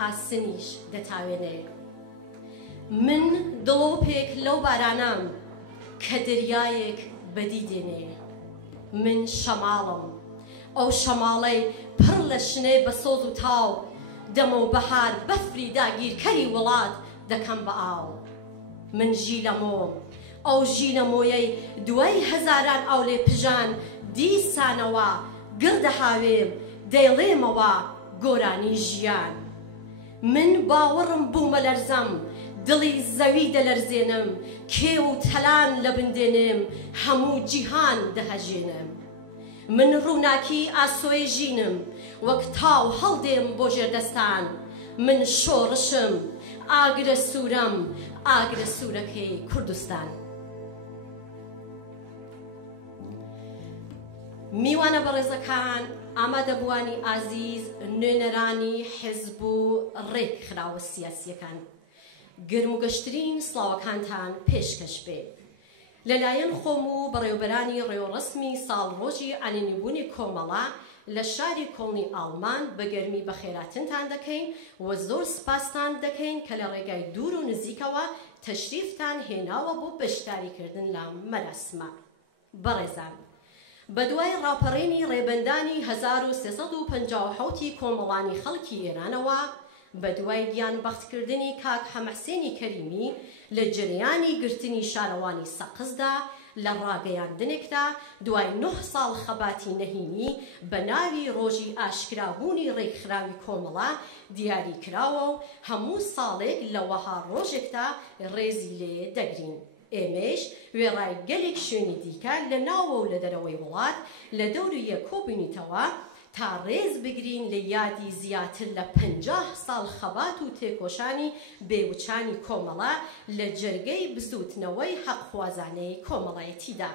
ئاسنیش دەتاوێنێ. من دڵۆپێک لەو بارانام کە دەریایەک بەدی دێنێ. من شەماڵم، ئەو شەماڵەی پڕ لە شنێ بە سۆز و تاو، دەمە و بەهار بەفری داگیرکەری وڵات دەکەم بە ئاو. من ژیلەمۆم، ئەو ژیلەمۆیەی دوای هەزاران ئاو لێ پژان دیسانەوە گردە هاوێم دەیڵێمەوە گۆرانی ژیان. من باوەڕم بوومە لەرزەم، دڵی زەوی دەلەرزێنم، کێ و تەلان لە بندێنم، هەموو جیهان دەهەژێنم. من ڕووناکی ئاسۆی ژینم، وەک تاو هەڵدێم بۆ ژێردەستان. من شۆڕشم، ئاگرە سوورەم، ئاگرە سوورەکەی کوردستان. میوانە بەڕێزەکان، ئامادەبوانی ئازیز، نوێنەرانی حیزب و ڕێکخراوە سیاسیەکان، گرم و گەشترین سڵاوەکانتان پێشکەش بێ. لەلایەن خۆم و بەڕێوەبەرانی ڕێوەڕسمی ساڵڕۆژی ئالینیبوونی کۆمەڵە لە شاری کۆڵنی ئاڵمان بە گەرمی بەخێراتنتان دەکەین و زۆر سپاستان دەکەین کە لە ڕێگای دوور و نزیکەوە تەشریفتان هێناوە بۆ بەشداریکردن لە مەراسمە. بەڕێزان، بەدوای ڕاپەڕینی ڕێبەندانی 1357 کۆمەڵانی خەڵکی ئێرانەوە، بەدوای گیان بەختکردنی کاک حەمەحسێنی کەریمی لە جریانی گرتنی شارەوانی سەقزدا، لە ڕاگەیاندنێکدا دوای 9 ساڵ خەباتی نەهینی بە ناوی ڕۆژی ئاشکرابوونی ڕێکخراوی کۆمەڵە دیاری کراوە و هەموو ساڵێک لە وەها ڕۆژێکدا ڕێزی لێ دەگرین. ئێمەش وێڕای گەلێک شوێنی دیکە لە ناوە و لە دەرەوەی وڵات لە دەوری یەکۆبینیتەوە تا ڕێز بگرین لە یادی زیاتر لە 50 ساڵ خەبات و تێکۆشانی بێوچانی کۆمەڵە لە جەرگەی بزوتنەوەی حەقخوازانەی کۆمەڵایەتیدا.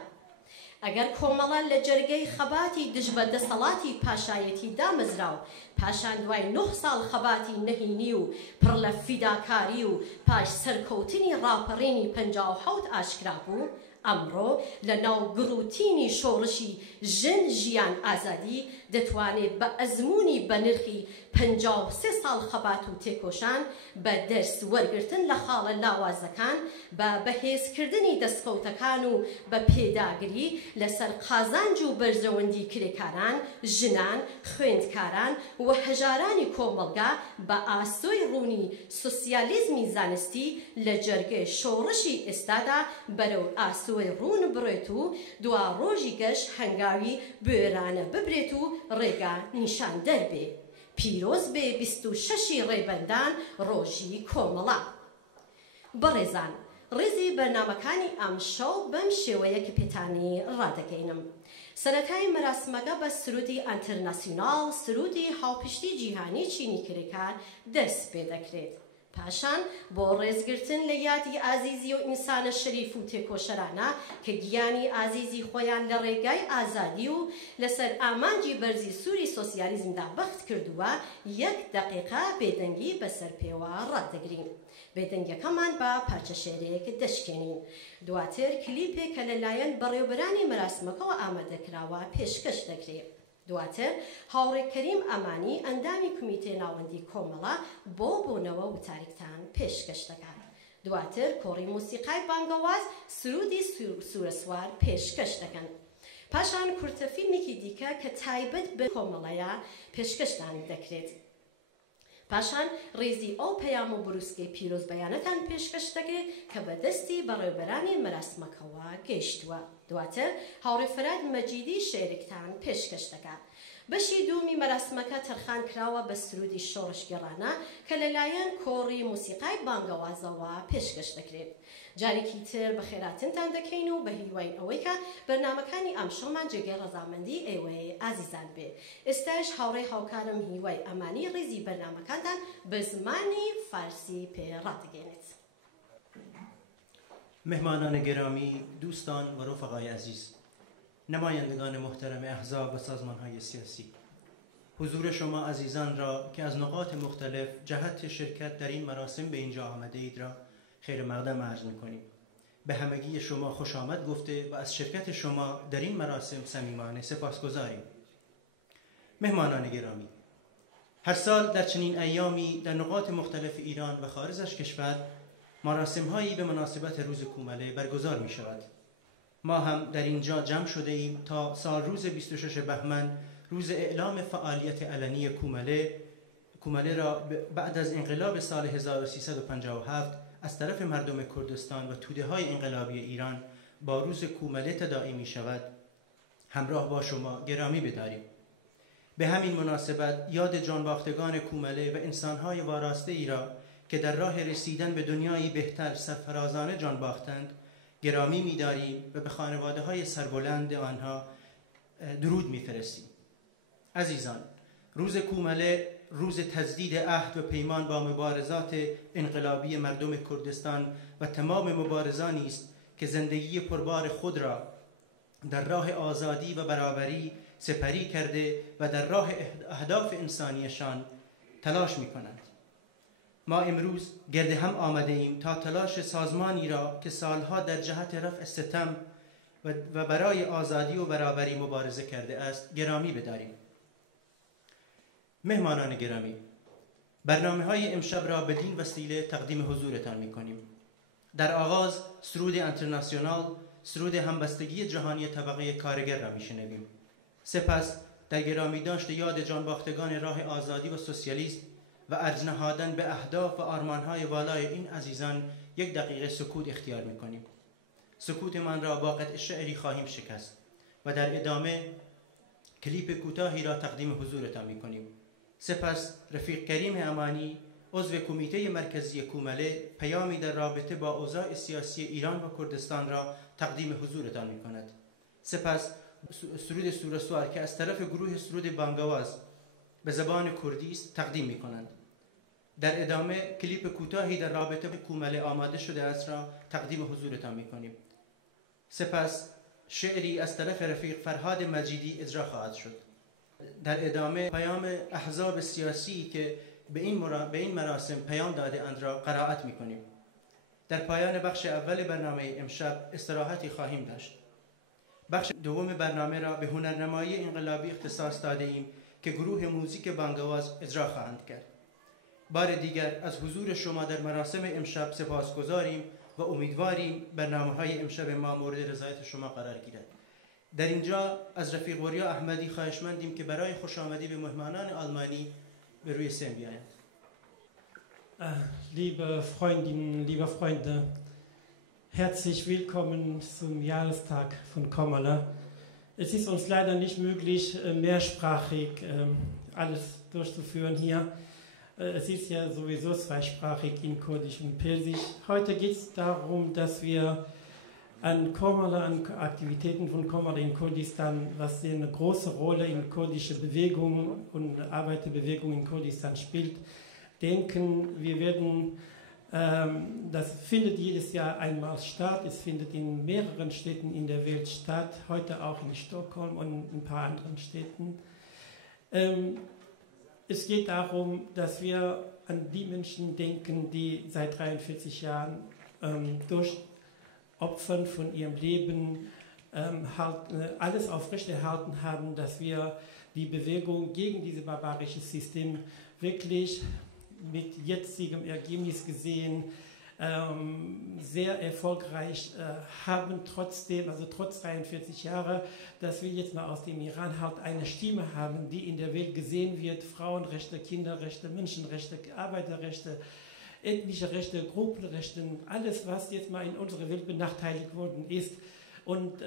ئەگەر کۆمەڵە لە جەرگەی خەباتی دژبە دەسەڵاتی پاشایەتی دامەزرا و پاشان دوای 9 ساڵ خەباتی نەهینی و پڕ لە فیداکاری و پاش سەرکەوتنی ڕاپەڕینی 57 ئاشکرا بوو، ئەمڕۆ لە ناو گڕوتینی شۆڕشی ژن ژیان ئازادی دەتوانێت بە ئەزمموی بە نرخی 53 ساڵ خەبات و تێکۆشان بە دەرس وەرگرتن لە خاڵە لاوازەکان، بە بەهێزکردنی دەستکەوتەکان و بە پێداگری لەسەر قازانج و بەرزەوەندی کرێکاران، ژنان، خوێندکاران و هەژارانی کۆمەڵگا بە ئاسۆی ڕوونی سوسیالیزمی زانستی لە جەرگەی شۆڕشی ئێستادا بەرەو ئاسۆی ڕوون بڕێت و دوا ڕۆژی گەشت هەنگاوی بێرانە ببرێت و ڕێگا نیشان دەربێ. پیرۆز بێ 26 ڕێبەندان ڕۆژی کۆمەڵە. بەڕێزان، ڕێزی بەرنامەکانی ئەمشەو بەم شێوەیە کە پێتانی ڕادەگەینم. سەرەتای مەراسمەکە بە سرودی ئەنتەرناسیۆناڵ، سرودی هاوپشتی جیهانی چینی کرێکار دەست پێ دەکرێت. پاشان بۆ ڕێزگرتن لە یادی ئازیزی و ئینسانە شەریف و تێکۆشەرانە کە گیانی ئازیزی خۆیان لە ڕێگای ئازادی و لەسەر ئامانجی بەرزی سووری سۆسیالیزمدا بەخت کردووە، 1 دقیقە بێدەنگی بەسەر پێوە ڕاددەگرین. بێدەنگەکەمان بە پارچە شێرێک دەشکێنین. دواتر کلیپێک کە لەلایەن بەڕێوەبەرانی مەراسمەکەەوە ئامادەکراوە پێشکەش دەکرێت. دواتر هاوڕێ کەریم ئەمانی ئەندامی کومیتێ ناوەندی کۆمەڵە بۆ بۆنەوە وتاریکتان پێشکەش دەکات. دواتر کۆڕی موسیقای بانگەواز سرودی سوورەسوار پێشکەش دەکەن. پاشان کورتەفیلمێکی دیکە کە تایبەت بە کۆمەڵەیە پێشکەشتان دەکرێت. پاشان ڕێزی ئەو پەیام و بروسکەی پیرۆز بەیانەتان پێشکەش دەکرێت کە بەدەستی بەڕێوەبەرانی مەراسمەکەوە گەیشتووە. دواتر هاوڕێ فەراد مەجیدی شێرێکتان پێشکەش دەکات. بەشی دوومی مەراسمەکە تەرخان کراوە بە سرودی شۆڕشگێڕانە کە لەلایەن کۆڕی موسیقای بانگەوازەوە پێشکەش دەکرێت. جارێکی تر بەخێراتنتان دەکەین و بە هیوای ئەوەی کە بەرنامەکانی ئەمشەومان جێگەی ڕەزامەندی ئێوەی ئازیزان بێ. ئێستاش هاوڕێ هاوکارم هیوای ئەمانی ڕێزی بەرنامەکانتان بە زمانی فارسی پێ ڕادەگەێنێت. مهمانان گرامی، دوستان و رفقای عزیز، نمایندگان محترم احزاب و سازمان‌های سیاسی، حضور شما عزیزان را که از نقاط مختلف جهت شرکت در این مراسم به اینجا آمده اید را خیر مقدم عرض می‌کنیم. به همگی شما خوش آمد گفته و از شرکت شما در این مراسم صمیمانه سپاسگزاریم. مهمانان گرامی، هر سال در چنین ایامی در نقاط مختلف ایران و خارج از کشور مراسم‌هایی به مناسبت روز کومله برگزار می شود. ما هم در اینجا جمع شده ایم تا سال روز 26 بهمن، روز اعلام فعالیت علنی کومله را بعد از انقلاب سال 1357 از طرف مردم کردستان و توده‌های انقلابی ایران با روز کومله تداعی می شود، همراه با شما گرامی بداریم. به همین مناسبت یاد جانباختگان کومله و انسان‌های واراسته ای را که در راه رسیدن به دنیایی بهتر سرفرازانه جان باختند گرامی می‌داریم و به خانواده‌های سربلند آنها درود می‌فرستیم. عزیزان، روز کومله روز تجدید عهد و پیمان با مبارزات انقلابی مردم کردستان و تمام مبارزانی است که زندگی پربار خود را در راه آزادی و برابری سپری کرده و در راه اهداف انسانیشان تلاش می‌کنند. ما امروز گرد هم آمده ایم تا تلاش سازمانی را که سالها در جهت رفع ستم و برای آزادی و برابری مبارزه کرده است گرامی بداریم. مهمانان گرامی، برنامه‌های امشب را بدین وسیله تقدیم حضورتان می‌کنیم. در آغاز سرود انترناسیونال، سرود همبستگی جهانی طبقه کارگر را می‌شنویم. سپس در گرامی داشت یاد جانباختگان راه آزادی و سوسیالیسم و ارج نهادن به اهداف و آرمان‌های والای این عزیزان 1 دقیقه سکوت اختیار می‌کنیم. سکوتمان را با قطع شعری خواهیم شکست و در ادامه کلیپ کوتاهی را تقدیم حضورتان می‌کنیم. سپس رفیق کریم امانی، عضو کمیته مرکزی کومله، پیامی در رابطه با اوضاع سیاسی ایران و کردستان را تقدیم حضورتان می‌کند. سپس سرود سورسوار که از طرف گروه سرود بانگواز به زبان کردی است تقدیم می‌کنند. در ادامه کلیپ کوتاهی در رابطه با کومله آماده شده است را تقدیم حضورتان می‌کنیم. سپس شعری از طرف رفیق فرهاد مجیدی اجرا خواهد شد. در ادامه پیام احزاب سیاسی که به این مراسم پیام داده اند را قرائت می‌کنیم. در پایان بخش اول برنامه امشب استراحتی خواهیم داشت. بخش دوم برنامه را به هنرنمایی انقلابی اختصاص داده ایم که گروه موزیک بانگواز اجرا خواهند کرد. بار دیگر از حضور شما در مراسم امشب سپاسگزاریم و امیدواریم برنامه‌های امشب ما مورد رضایت شما قرار گیرد. در اینجا از رفیق وریا احمدی خواهشمندیم که برای خوشامدی به مهمانان آلمانی به روی سن بیایند. Liebe Freundinnen, liebe Freunde, herzlich willkommen zum Jahrestag von Komala. Es ist uns leider nicht möglich, mehrsprachig alles durchzuführen hier. Es ist ja sowieso zweisprachig in Kurdisch und Persisch. Heute geht es darum, dass wir an Komala, an Aktivitäten von Komala in Kurdistan, was eine große Rolle in kurdische Bewegungen und Arbeiterbewegungen in Kurdistan spielt, denken. Wir werden, das findet jedes Jahr einmal statt. Es findet in mehreren Städten in der Welt statt, heute auch in Stockholm und in ein paar anderen Städten. Es geht darum, dass wir an die Menschen denken, die seit 43 Jahren durch Opfern von ihrem Leben alles aufrechterhalten haben, dass wir die Bewegung gegen dieses barbarische System wirklich mit jetzigem Ergebnis gesehen sehr erfolgreich haben, trotzdem, also trotz 43 Jahre, dass wir jetzt mal aus dem Iran halt eine Stimme haben, die in der Welt gesehen wird, Frauenrechte, Kinderrechte, Menschenrechte, Arbeiterrechte, ethnische Rechte, Gruppenrechte, alles, was jetzt mal in unserer Welt benachteiligt worden ist und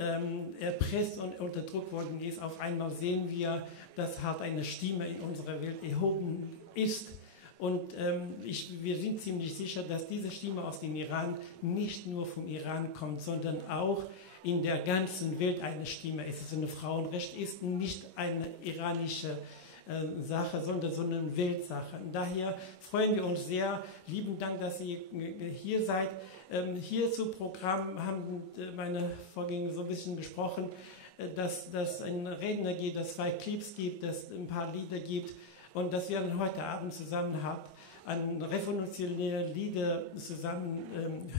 erpresst und unterdrückt worden ist, auf einmal sehen wir, dass halt eine Stimme in unserer Welt erhoben ist. Und wir sind ziemlich sicher, dass diese Stimme aus dem Iran nicht nur vom Iran kommt, sondern auch in der ganzen Welt eine Stimme ist. Also eine Frauenrecht ist nicht eine iranische Sache, sondern so eine Weltsache. Und daher freuen wir uns sehr. Lieben Dank, dass Sie hier seid. Hier zu Programm haben meine Vorgänger so ein bisschen besprochen, dass ein Redner gibt, dass 2 Clips gibt, dass es ein paar Lieder gibt und dass wir dann heute Abend zusammen an revolutionäre Lieder zusammen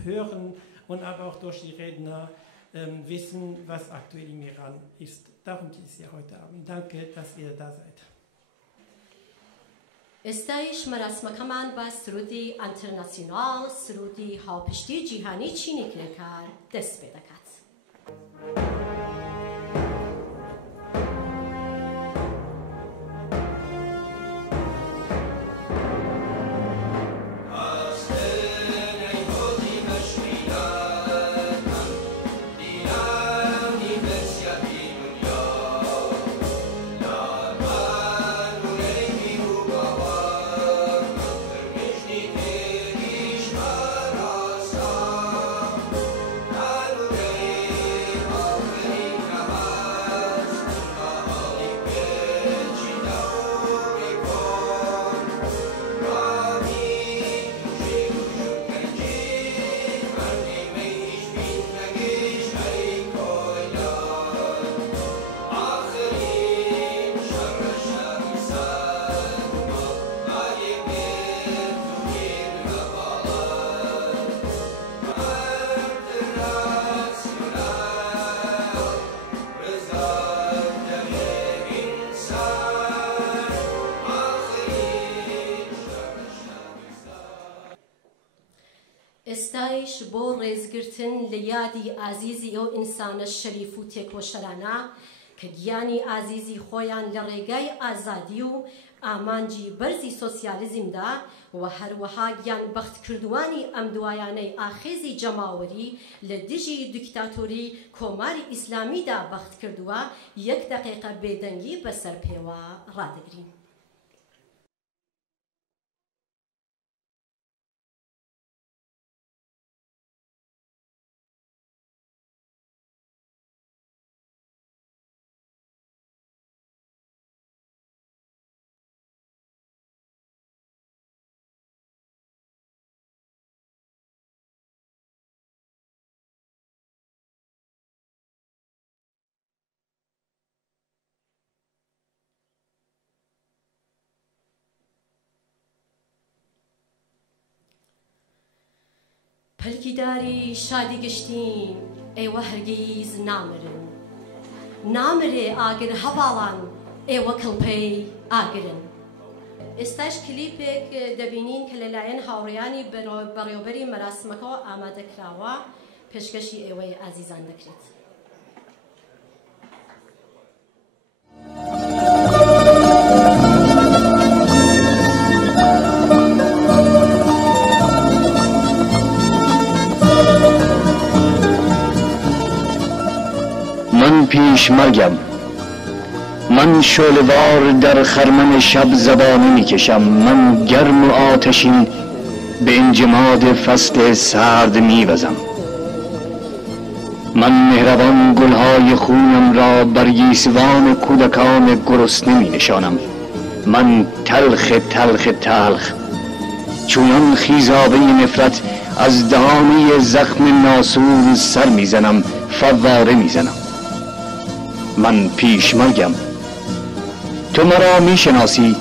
hören und aber auch durch die Redner wissen, was aktuell im Iran ist. Darum geht es ja heute Abend. Danke, dass ihr da seid. ئێستایش مەراسمەکەمان بە سرودی ئەنتەرناسیۆناڵ سرودی هاوپشتی جیهانی چینی کرێکار دەست پێ دەکات. ئێستایش بۆ ڕێزگرتن لە یادی ئازیزی ئەو ئینسانە شەریف و تێکۆشەرانە کە گیانی ئازیزی خۆیان لە ڕێگای ئازادی و ئامانجی بەرزی سۆسیالیزمدا و هەروەها گیان بەختکردوانی ئەم دوایانەی ئاخێزی جەماوەری لە دژی دیکتاتۆری کۆماری ئیسلامیدا بەخت کردووە 1 دقیقە بێدەنگی بەسەر پێوە ڕادەگرین. پەلکیداری شادی گشتین ئێوە هەرگیز نامرن، نامرێ ئاگر هەواڵان ئێوە کڵپەی ئاگرن. ئێستاش کلیپێک دەبینین کە لەلایەن هاوڕێیانی بەڕێوەبەری مەراسمەکەەوە ئامادەکراوە پێشکەشی ئێوەی ئازیزان دەکرێت. من پیشمرگم، من شعله‌وار در خرمن شب زبانه میکشم، من گرم و آتشین به انجماد فصل سرد میوزم. من مهربان گلهای خونم را بر گیسوان کودکان گرسنه می نشانم. من تلخ تلخ تلخ چونان خیزابه نفرت از دهانه زخم ناسور سر میزنم، فواره میزنم. من پیشمرگم، تو مرا میشناسی،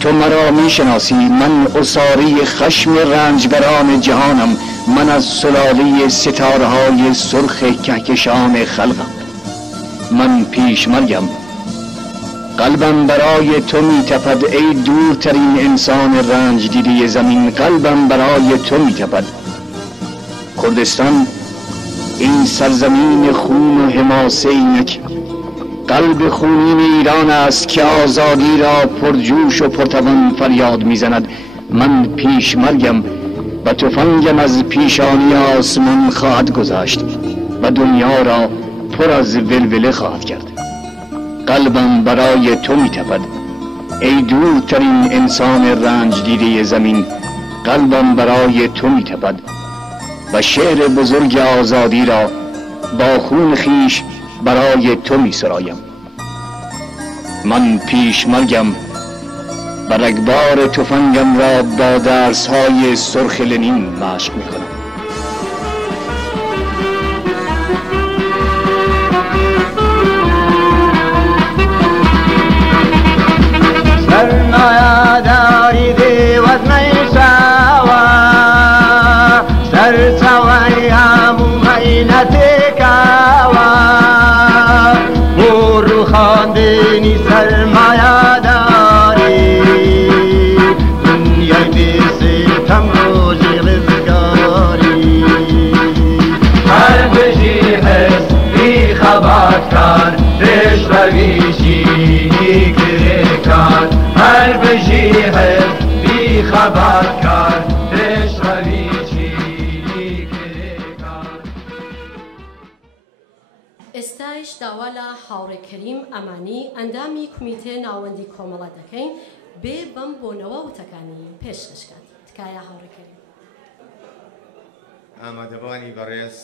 تو مرا میشناسی. من عصاره خشم رنجبران جهانم، من از سلاله ستارهای سرخ کهکشان خلقم. من پیشمرگم، قلبم برای تو میتپد ای دورترین انسان رنج دیده زمین. قلبم برای تو میتپد. کردستان این سرزمین خون و حماسه اینک قلب خونین ایران است که آزادی را پرجوش و پرتوان فریاد میزند. من پیشمرگم و تفنگم از پیشانی آسمان خواهد گذاشت و دنیا را پر از ولوله خواهد کرد. قلبم برای تو میتپد ای دورترین انسان رنج دیده زمین. قلبم برای تو میتپد و شعر بزرگ آزادی را با خون خیش برای تو میسرایم. من پیشمرگم و رگبار تفنگم را با درس‌های سرخ لنین مشق میکنم. سرمایه‌داری دیوز میشوه، سرسوی همون حیلتی کوه، برو خواندنی سرمایه‌داری خەباتکار پێشڕەویشی کرێکار هەر بژی حزبی خەباتکار پێشڕەویشی کرێکار. ئێستایش داوا لە هاوڕێکەریم ئەمانی ئەندامی کومیتێ ناوەندی کۆمەڵە دەکەین بێ بەم بۆنەوە وتەکانی پێشکەشکات. تکایە هاوڕێکەریم. ئامادەبوانی بەڕێز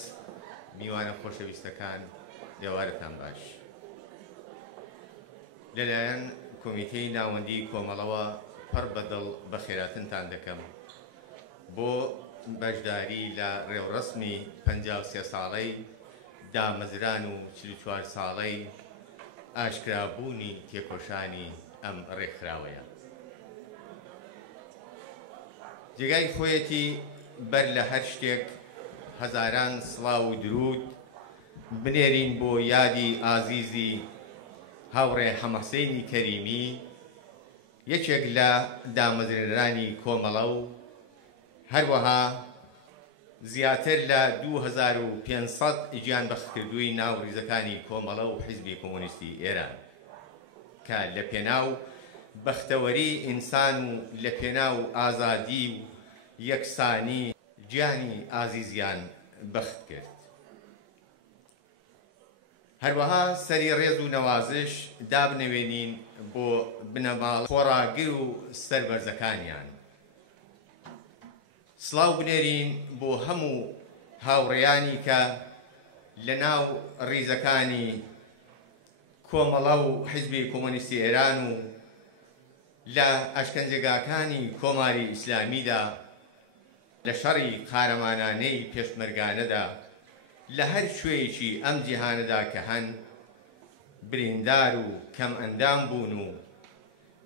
میوانە خۆشەویستەکان دێوارتان باش. لەلایەن کۆمیتەی ناوەندی کۆمەڵەوە پڕ بەدڵ بە خێراتنتان دەکەم بۆ بەشداری لە ڕێوڕسمی 53 ساڵەی دامەزران و 44 ساڵەی ئاشکرابوونی تێکۆشانی ئەم ڕێکخراوەیە. جێگای خۆیەتی بەر لە هەر شتێک هەزاران سڵاو و درود بنێرین بۆ یادی ئازیزی هاوڕێ حەمەحسەینی کەریمی، یەکێک لە دامەزرێنەرانی کۆمەڵە و هەروەها زیاتر لە 2500 گیان بەختکردووی ناو ڕیزەکانی کۆمەڵە و حیزبی کۆمۆنیستی ئێران کە لە پێناو بەختەوەری ئینسان و لە پێناو ئازادی و یەکسانی گیانی ئازیزیان بەخت کرد. هەروەها سەری ڕێز و نەوازش دابنەوێنین بۆ بنەماڵ خۆڕاگر و سەربەرزەکانیان. سڵاو بنێرین بۆ هەموو هاوڕێیانی کە لە ناو ڕیزەکانی کۆمەڵە و حیزبی کۆمۆنیستی ئێران و لە ئەشکەنجەگاکانی کۆماری ئیسلامیدا لە شەڕی قارەمانانەی پێشمەرگانەدا لە هەر شوێیەکی ئەم جیهانەدا کە هەن بریندار و کەم ئەندام بوون و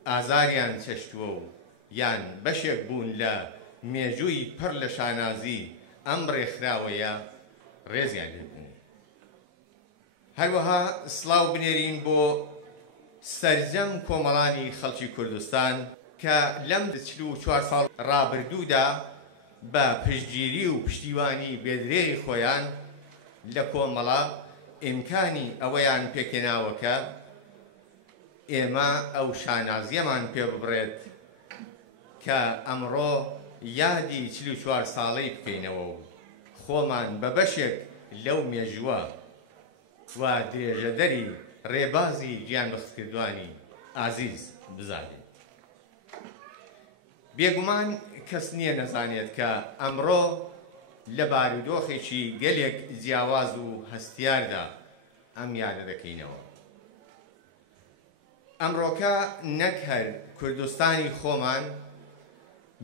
ئازاریان چەشتووە و یان بەشێک بوون لە مێژووی پڕ لە شانازی ئەم ڕێکخراوەیە ڕێزیان لێبوون. هەروەها سڵاو بنێرین بۆ سەرجەم کۆمەڵانی خەڵکی کوردستان کە لەم 44 ساڵ ڕابردوودا بە پشتگیری و پشتیوانی بێدرێی خۆیان لە کۆمەڵە ئیمکانی ئەوەیان پێکێناوەکە ئێمە ئەو شانازیەمان پێ ببڕێت کە ئەمڕۆ یادی 44 ساڵەی بکەینەوە و خۆمان بە بەشێک لەو مێژووە و درێژەدەری ڕێبازی گیان بەختکردوانی ئازیز بزانین. بێگومان کەس نییە نەزانێت کە ئەمڕۆ لە بارودۆخێکی گەلێک جیاواز و هەستیاردا ئەم یادە دەکەینەوە. ئەمڕۆکە نەک هەر کوردستانی خۆمان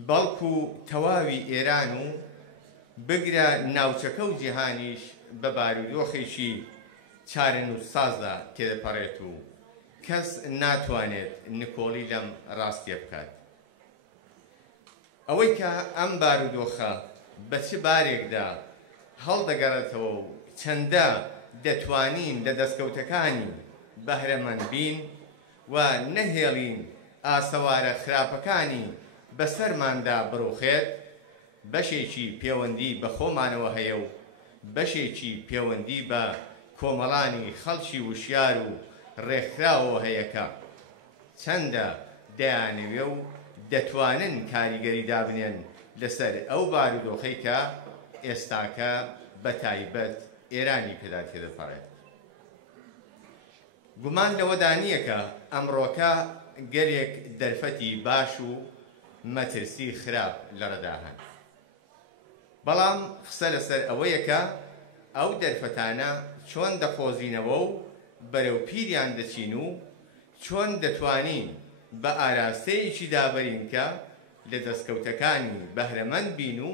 بەڵکو تەواوی ئێران و بگرە ناوچەکە و جیهانیش بە بارودۆخێکی چارەنووسسازدا تێدەپەڕێت و کەس ناتوانێت نکۆڵی لەم ڕاستیە بکات. ئەوەی کە ئەم بارودۆخە بە چ بارێکدا هەڵدەگەڕێتەوە و چەندە دەتوانین لە دەستکەوتەکانی بەهرەمەند بین و نەهێڵین ئاسەوارە خراپەکانی بەسەرماندا بڕوخێت بەشێکی پەیوەندی بە خۆمانەوە هەیە و بەشێکی پەیوەندی بە کۆمەڵانی خەڵکی وشیار و ڕێکخراوەوە هەیەکە چەندە دەیانەوێ و دەتوانن کاریگەری دابنێن لەسەر ئەو بارودۆخەی کە ئێستاکە بە تایبەت ئێرانی پێدا تێدەپەڕێت. گومان لەوەدا نییە کە ئەمڕۆکە گەلێک دەرفەتی باش و مەترسی خراپ لە ڕێدا هەن. بەڵام قسە لەسەر ئەوەیە کە ئەو دەرفەتانە چۆن دەخۆزینەوە و بەرەو پیریان دەچین و چۆن دەتوانین بە ئاراستەیەکی دابەرین کە لە دەستکەوتەکانی بەهرەمەند بین و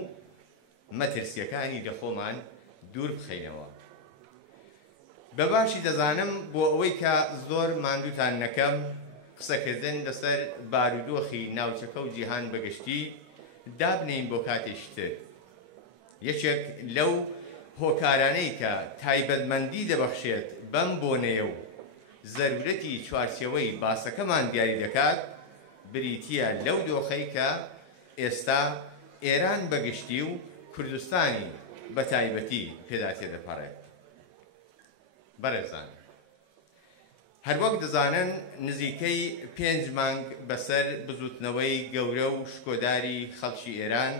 مەترسیەکانی لە خۆمان دوور بخەینەوە. بەباشی دەزانم بۆ ئەوەی کە زۆر ماندووتان نەکەم قسەکردن لەسەر بارودۆخی ناوچەکە و جیهان بەگشتی دابنین بۆ کاتێشتر. یەکێک لەو هۆکارانەی کە تایبەتمەندی دەبەخشێت بەم بۆنەیە و زەرورەتی چوارچێوەی باسەکەمان دیاری دەکات بریتیە لەو دۆخەی کە ئێستا ئێران بەگشتی و کوردستانی بە تایبەتی پێدا تێدەپەڕێت. بەڕێزان، هەروەک دەزانن نزیکەی 5 مانگ بەسەر بزوتنەوەی گەورە و شکۆداری خەڵکی ئێران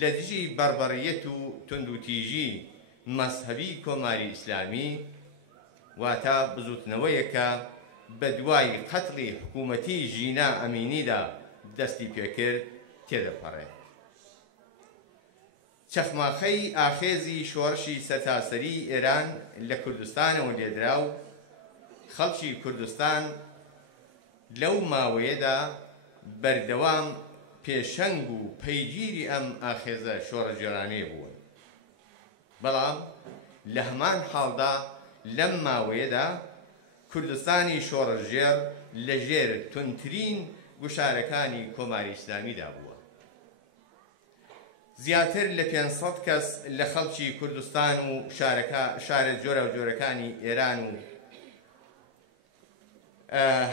لە دژی بەڕبەڕیەت و توندوتیژی مەزهەبی کۆماری ئیسلامی واتە بزوتنەوەیەکە بە دوای قەتڵی حکوومەتی ژینا ئەمینیدا دەستی پێکرد تێدەپەڕێت. چەخماخەی ئاخێزی شۆڕشی سەرتاسەری ئێران لە کوردستانەوە لێدرا و خەڵکی کوردستان لەو ماوەیەدا بەردەوام پێشەنگ و پەیگیری ئەم ئاخێزە شۆڕەجێرانەیە بوون. بەڵام لە هەمان حاڵدا لەم ماوەیەدا کوردستانی شۆڕەژێر لە ژێر تونترین گوشارەکانی کۆماری ئیسلامیدا بووە. زیاتر لە 500 کەس لە خەڵکی کوردستان و شارە جۆرە و جۆرەکانی ئێران و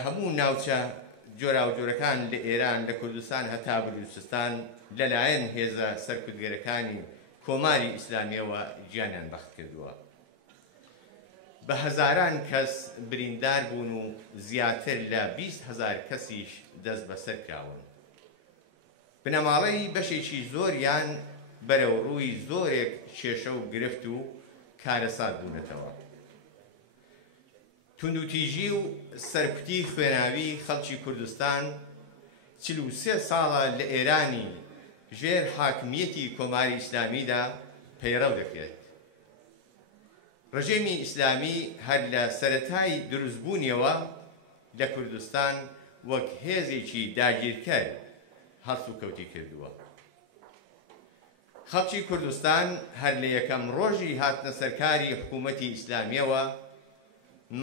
هەموو ناوچە جۆرا و جۆرەکان لە ئێران لە کوردستان هەتا بلوچستان لەلایەن هێزە سەرکردگەرەکانی کۆماری ئیسلامیەوە گیانیان بەخت کردووە. بە هەزاران کەس بریندار بوون و زیاتر لە 20,000 کەسیش دەست بەسەر کراون. بنەماڵەی بەشێکی زۆریان بەرەو ڕووی زۆرێک کێشە و گرفت و کارەسات بوونەتەوە. توندوتیژی و سەرکوتی خوێناوی خەڵکی کوردستان 43 ساڵە لە ئێرانی ژێر حاکمیەتی کۆماری ئیسلامیدا پەیڕەو دەکرێت. ڕژێمی ئیسلامی هەر لە سەرەتای دروستبوونیەوە لە کوردستان وەک هێزێکی داگیرکەر هەڵس و کەوتی کردووە. خەڵکی کوردستان هەر لە یەکەم ڕۆژی هاتنە سەرکاری حکوومەتی ئیسلامیەوە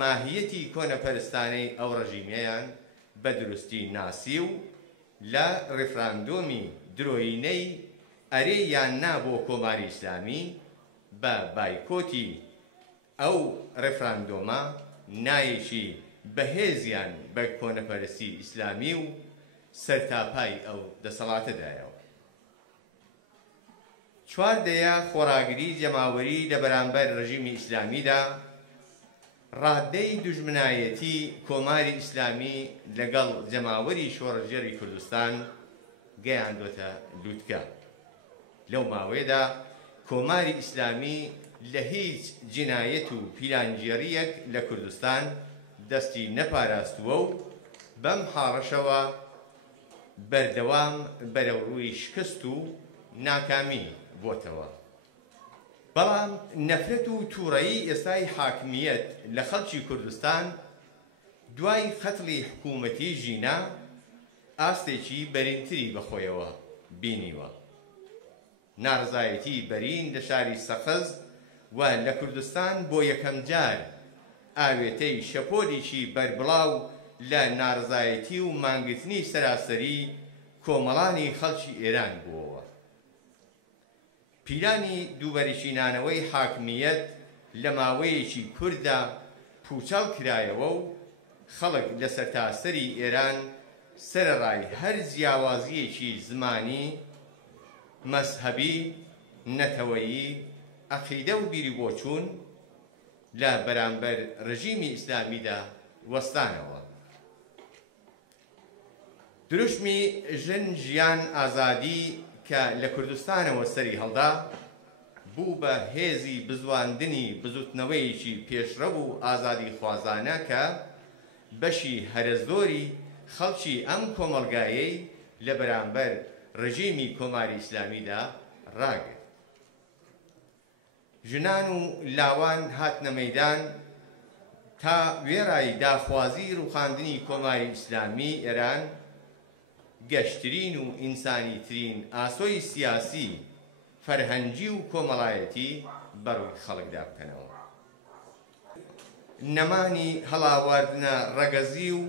ماهیەتی کۆنەپەرستانەی ئەو ڕژیمیەیان بە دروستی ناسی و لە ڕێفراندۆمی درۆیینەی ئەرێ یان نا بۆ کۆماری ئیسلامی بە بایکۆتی ئەو ڕێفراندۆمە نایەکی بەهێزیان بە کۆنەپەرستی ئیسلامی و سەرتاپای ئەو دەسەڵاتەدایەوە. چواردەیە خۆراگری جەماوەری لە بەرامبەر ڕژیمی ئیسلامیدا ڕادەی دوژمنایەتی کۆماری ئیسلامی لەگەڵ جەماوەری شۆڕەژێری کوردستان گەیاندۆتە لووتکە. لەو ماوەیەدا کۆماری ئیسلامی لە هیچ جینایەت و پیلانگیریەک لە کوردستان دەستی نەپاراستووە و بەم حاڕەشەوە بەردەوام بەرەو ڕووی شکست و ناکامی بۆتەوە. بەڵام نەفرەت و تووڕەیی ئێستای حاکمیەت لە خەڵکی کوردستان دوای قەتڵی حکوومەتی ژینا ئاستێکی بەرینتری بەخۆیەوە بینیوە. ناڕزایەتی بەرین لە شاری سەقز و لە کوردستان بۆ یەکەم جار ئاوێتەی شەپۆلیکی بەربڵاو لە ناڕزایەتی و مانگتنی سەراسەری کۆمەڵانی خەڵکی ئێران بووەوە. پیلانی دووبەرشینانەوەی حاکمیەت لە ماوەیەکی کووردا پوچەڵ کرایەوە و خەڵک لە سەرتاسەری ئێران سەرەڕای هەر جیاوازیەکی زمانی، مەزهەبی، نەتەوەیی، عەقیدە و بیری بۆچوون لە بەرامبەر ڕژیمی ئیسلامیدا وەستانەوە. دروشمی ژن ژیان ئازادی کە لە کوردستانەوە سەری هەڵدا بوو بە هێزی بزواندنی بزوتنەوەیەکی پێشڕەو و ئازادی خوازانە کە بەشی هەرە زۆری خەڵکی ئەم کۆمەڵگایەی لە بەرامبەر ڕژیمی کۆماری ئیسلامیدا ڕاگرت. ژنان و لاوان هاتنە مەیدان تا وێڕای داخوازی ڕووخاندنی کۆماری ئیسلامی ئێران گەشترین و ئینسانیترین ئاسۆی سیاسی، فەرهەنگی و کۆمەڵایەتی بەڕووی خەڵکدا بکەنەوە. نەمانی هەڵاواردنە ڕەگەزی و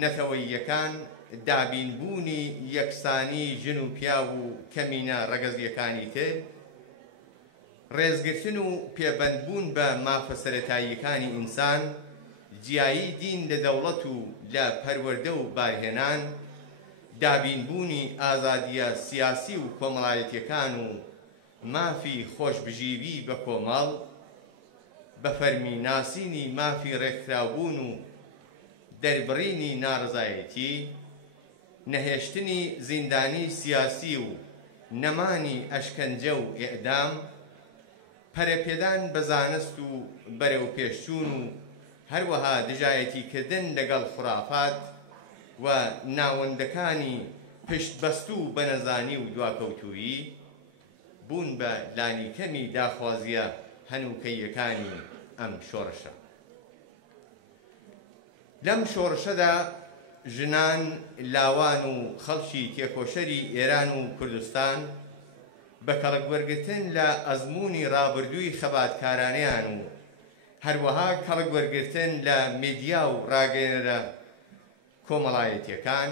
نەتەوەییەکان، دابینبوونی یەکسانی ژن و پیاو و کەمینە ڕەگەزیەکانی تر، ڕێزگرتن و پێبەندبوون بە مافە سەرەتاییەکانی ئینسان، جیایی دین لە دەوڵەت و لە پەروەردە و بارهێنان، دابینبوونی ئازادیە سیاسی و کۆمەڵایەتیەکان و مافی خۆشبژیوی بە کۆمەڵ، بە فەرمی ناسینی مافی ڕێکخراوبوون و دەربڕینی ناڕزایەتی، نەهێشتنی زیندانی سیاسی و نەمانی ئەشکەنجە و ئێعدام، پەرەپێدان بە زانست و بەرەو پێشچوون و هەروەها دژایەتیکردن لەگەڵ خوڕافات و ناوەندەکانی پشتبەستوو بە نەزانی و دواکەوتوویی بوون بە لانی کەمی داخوازیە هەنووکەیەکانی ئەم شۆڕشە. لەم شۆڕشەدا ژنان، لاوان و خەڵکی تێکۆشەری ئێران و کوردستان بە کەڵکوەرگرتن لە ئەزموونی ڕابردووی خەباتکارانەیان و هەروەها کەڵکوەرگرتن لە میدیا و ڕاگەیەنەرە کۆمەڵایەتیەکان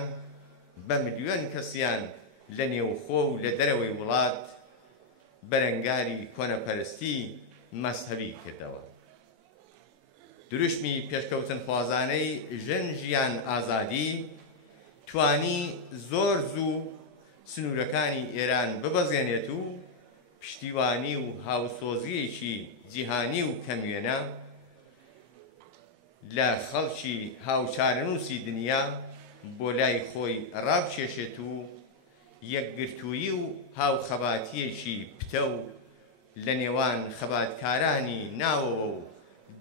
بە ملیۆن کەسیان لە نێوخۆ و لە دەرەوەی وڵات بەرەنگاری کۆنەپەرستی مەزهەبی کردەوە. دروشمی پێشکەوتن خوازانەی ژن ژیان ئازادی توانی زۆر زوو سنوورەکانی ئێران ببەزێنێت و پشتیوانی و هاوسۆزیەکی جیهانی و کەموێنە لە خەڵکی هاوچارەنووسی دنیا بۆ لای خۆی ڕابکێشێت و یەکگرتوویی و هاوخەباتیەکی پتە و لە نێوان خەباتکارانی ناوەوە و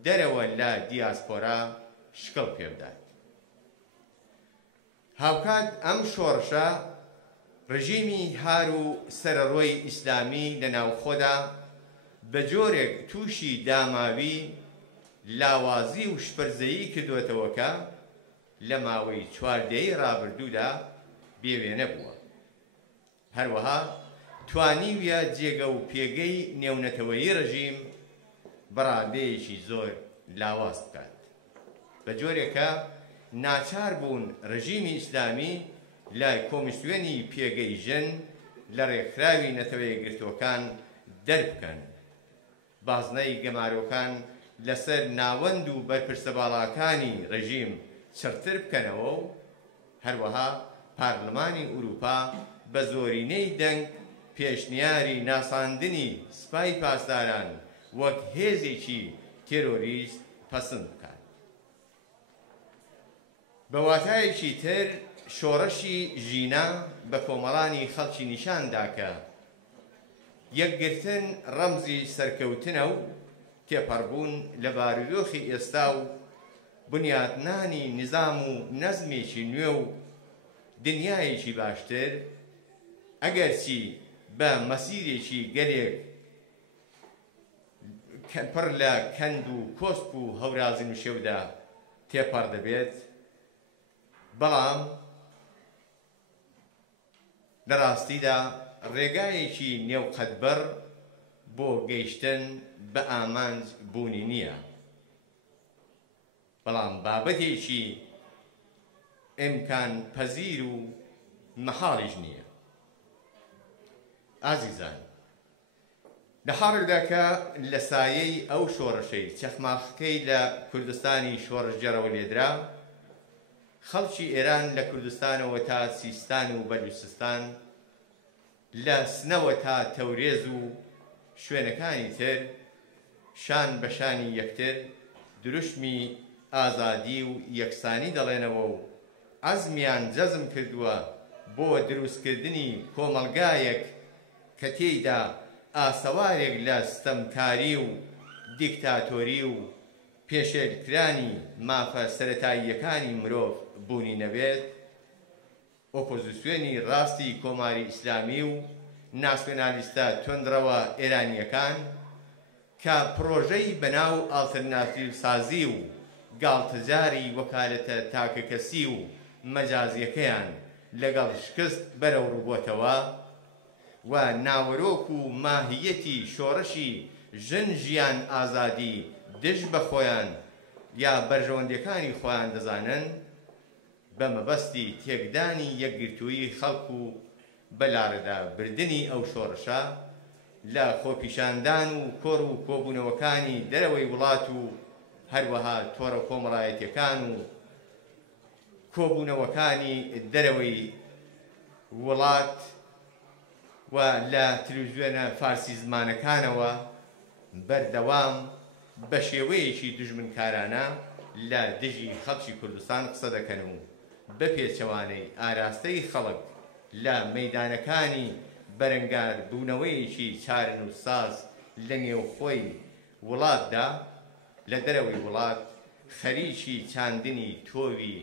دەرەوە لە دیاسپۆرا شکڵ پێبدات. هاوکات ئەم شۆڕشە ڕژیمی هار و سەرەڕۆی ئیسلامی لە ناوخۆدا بە جۆرێک تووشی داماوی، لاوازی و شپەرزەیی کردوێتەوەکە لە ماوەی چواردەیی ڕابردوودا بێوێنە بووە. هەروەها توانیویە جێگە و پێگەی نێونەتەوەیی ڕژیم بەڕادەیەکی زۆر لاواز بکات، بە جۆرێکە ناچار بوون ڕژیمی ئیسلامی لای کۆمیسیۆنی پێگەی ژن لە ڕێکخراوی نەتەوەیە گرتوەکان دەربکەن، بازنەی گەمارۆکان لەسەر ناوەند و بەرپرسە باڵاکانی ڕژیم چڕتر بکەنەوە و هەروەها پارلەمانی ئوروپا بە زۆرینەی دەنگ پێشنیاری ناساندنی سوپای پاسداران وەک هێزێکی تێرۆریست پەسەند بکات. بە واتایەکی تر شۆڕەشی ژینە بە کۆمەڵانی خەڵکی نیشاندا کە یەکگرتن ڕەمزی سەرکەوتنە و تێپەڕبوون لە بارودۆخی ئێستا و بنیادنانی نظام و نەزمێکی نوێ و دنیایەکی باشتر، ئەگەرچی بە مەسیرێکی گەلێک پڕ لە کەند و کۆسپ و هەورازی و شێودا تێپەڕ دەبێت، بەڵام لە ڕاستیدا ڕێگایەکی نێوقەدبەر بۆ گەیشتن بە ئامانج بوونی نییە، بەڵام بابەتێکی ئیمکان پەزیر و مەحاڵیش نییە. ئازیزان، لە حاڵێکدا کە لە سایەی ئەو شۆڕشەی چەخماقەکەی لە کوردستانی شۆڕشجەرەوە لێدرا، خەڵکی ئێران لە کوردستانەوە تا سیستان و بەلوچستان، لە سنەوە تا تەورێز و شوێنەکانی تر شان بە شانی یەکتر دروشمی ئازادی و یەکسانی دەڵێنەوە و عەزمیان جەزم کردووە بۆ دروستکردنی کۆمەلگایەک کە تێیدا ئاسەوارێک لە ستەمکاری و دیکتاتۆری و پێشێلکرانی مافە سەرەتاییەکانی مرۆڤ بوونی نەبێت، ئۆپۆزیسیۆنی ڕاستی کۆماری ئیسلامی و ناسیۆنالیستە تۆندڕەوە ئێرانیەکان کە پرۆژەی بەناو ئالتەرناتیڤ سازی و گاڵتەجاری وەکالەتە تاکەکەسی و مەجازیەکەیان لەگەڵ شکست بەرەو ڕووبۆتەوە و ناوەرۆک و ماهیەتی شۆڕشی ژن ژیان ئازادی دژ بە خۆیان یا بەرژەوەندەکانی خۆیان دەزانن، بە مەبەستی تێکدانی یەکگرتووی خەڵک و بەلارەدا بردننی ئەو شۆڕشە لە خۆپیشاندان و کۆڕ و کۆبوونەوەکانی دەرەوەی وڵات و هەروەها تۆڕە کۆمەڵایەتیەکان و کۆبوونەوەکانی دەرەوەی وڵات و لە تلڤیزیۆنە فارسی زمانەکانەوە بەردەوام بە شێوەیەکی دژمنکارانە لە دژی خەڵکی کوردستان قسە دەکەن و بە پێچەوانەی ئاراستەی خەڵک لە مەیدانەکانی بەرەنگار بوونەوەیەکی چارن و ساز لە نێوخۆی وڵاتدا لە دەرەوەی وڵات خەریکی چاندنی تۆوی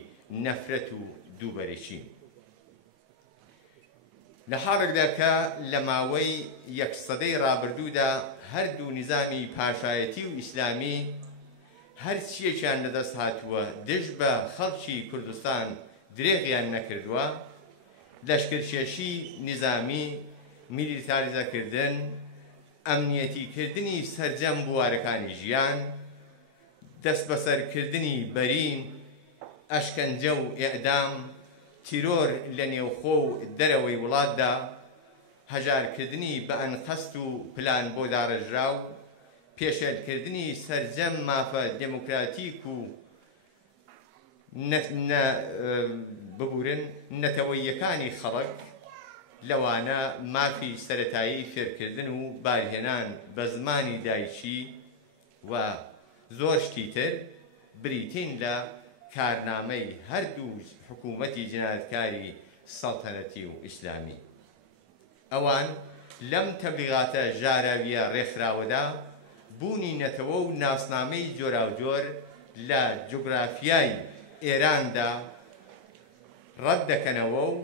نەفرەت و دووبەرێکی. لە حاڵێکدا کە لە ماوەی یەک سەدەی ڕابردوودا هەردوو نظامی پاشایەتی و ئیسلامی هەر چیەکیان لەدەست هاتووە دژ بە خەڵکی کوردستان درێغیان نەکردووە، لەشکرکێشی نظامی، میلیتاریزەکردن، ئەمنیەتیکردنی سەرجەم بوارەکانی ژیان، دەست بەسەرکردنی بەرین، ئەشکەنجە و ئێعدام، تیرۆر لە نێوخۆ و دەرەوەی وڵاتدا، هەژارکردنی بە ئەنقەست و پلان بۆ داڕژراو، پێشێلکردنی سەرجەم مافە دموکراتیک و ببورن نەتەوەییەکانی خەڵک، لەوانە مافی سەرەتایی فێرکردن و بارهێنان بە زمانی دایکی و زۆر شتی تر بریتین لە کارنامەی هەردوو حکوومەتی جنایەتکاری سەڵتەنەتی و ئیسلامی. ئەوان لەم تەبلیغاتە ژاراویە ڕێکخراوەدا بوونی نەتەوە و ناسنامەی جۆراوجۆر لە جوگرافیای ئێراندا ڕەت دەکەنەوە و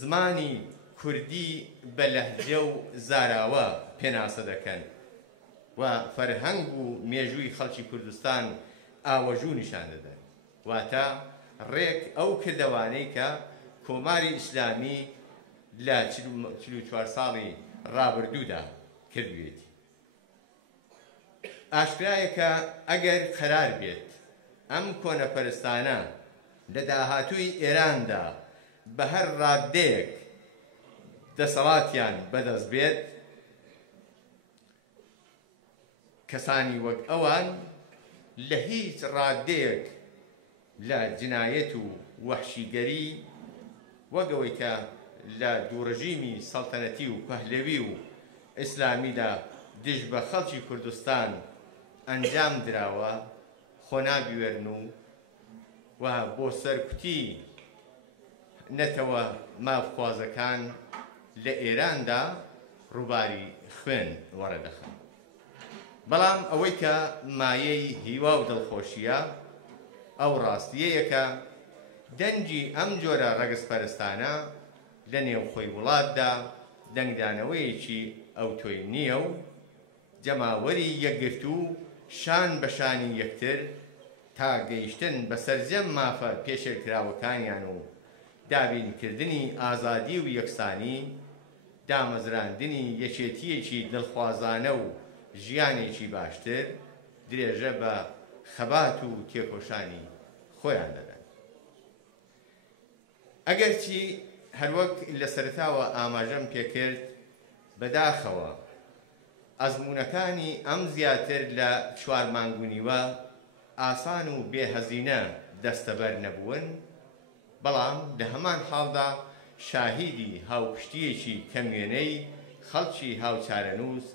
زمانی کوردی بە لەهجە و زاراوە پێناسە دەکەن و فەرهەنگ و مێژووی خەڵکی کوردستان ئاوەژوو نیشان دەدەن، واتە ڕێک ئەو کردەوانەی کە کۆماری ئیسلامی لە 44 ساڵی ڕابردوودا کردوێتی. ئاشکرایە کە ئەگەر قەرار بێت ئەم کۆنەپەرستانە لە داهاتووی ئێراندا بە هەر ڕادەیەک دەسەڵاتیان بەدەست بێت، کەسانی وەک ئەوان لە هیچ ڕادەیەک لە جنایەت و وەحشیگەری وەگەوەی کە لە دووڕژیمی سەڵتەنەتی و پەهلەوی و ئیسلامیدا دژ بە خەڵکی کوردستان ئەنجام دراوە خۆنابیوێرن و بۆ سەرکوتی نەتەوە مافخوازەکان لە ئێراندا ڕووباری خوێن وەڕەدەخەن. بەڵام ئەوەی کە مایەی هیوا و دڵخۆشیە ئەو ڕاستیەیە کە دەنجی ئەم جۆرە ڕەگەزپەرستانە لە نێوخۆی وڵاتدا دەنگدانەوەیەکی ئەو تۆی نییە و جەماوەری یەکگرت و شان بە شانی یەکتر تا گەیشتن بە سەرجەم مافە پێشێلکراوەکانیان و دابینکردنی ئازادی و یەکسانی، دامەزراندنی یەکێتیەکی دڵخوازانە و ژیانێکی باشتر درێژە بە خەبات و تێکۆشانی خۆیان دەدەن. ئەگەرچی هەروەک لە سەرتاوە ئاماژەم پێکرد، بەداخەوە ئەزموونەکانی ئەم زیاتر لە 4 مانگونیوە ئاسان و بێهەزینە دەستەبەر نەبوون، بەڵام لە هەمان حاڵدا شاهیدی هاوپشتیەکی کەموێنەی خەڵکی هاوچارەنووس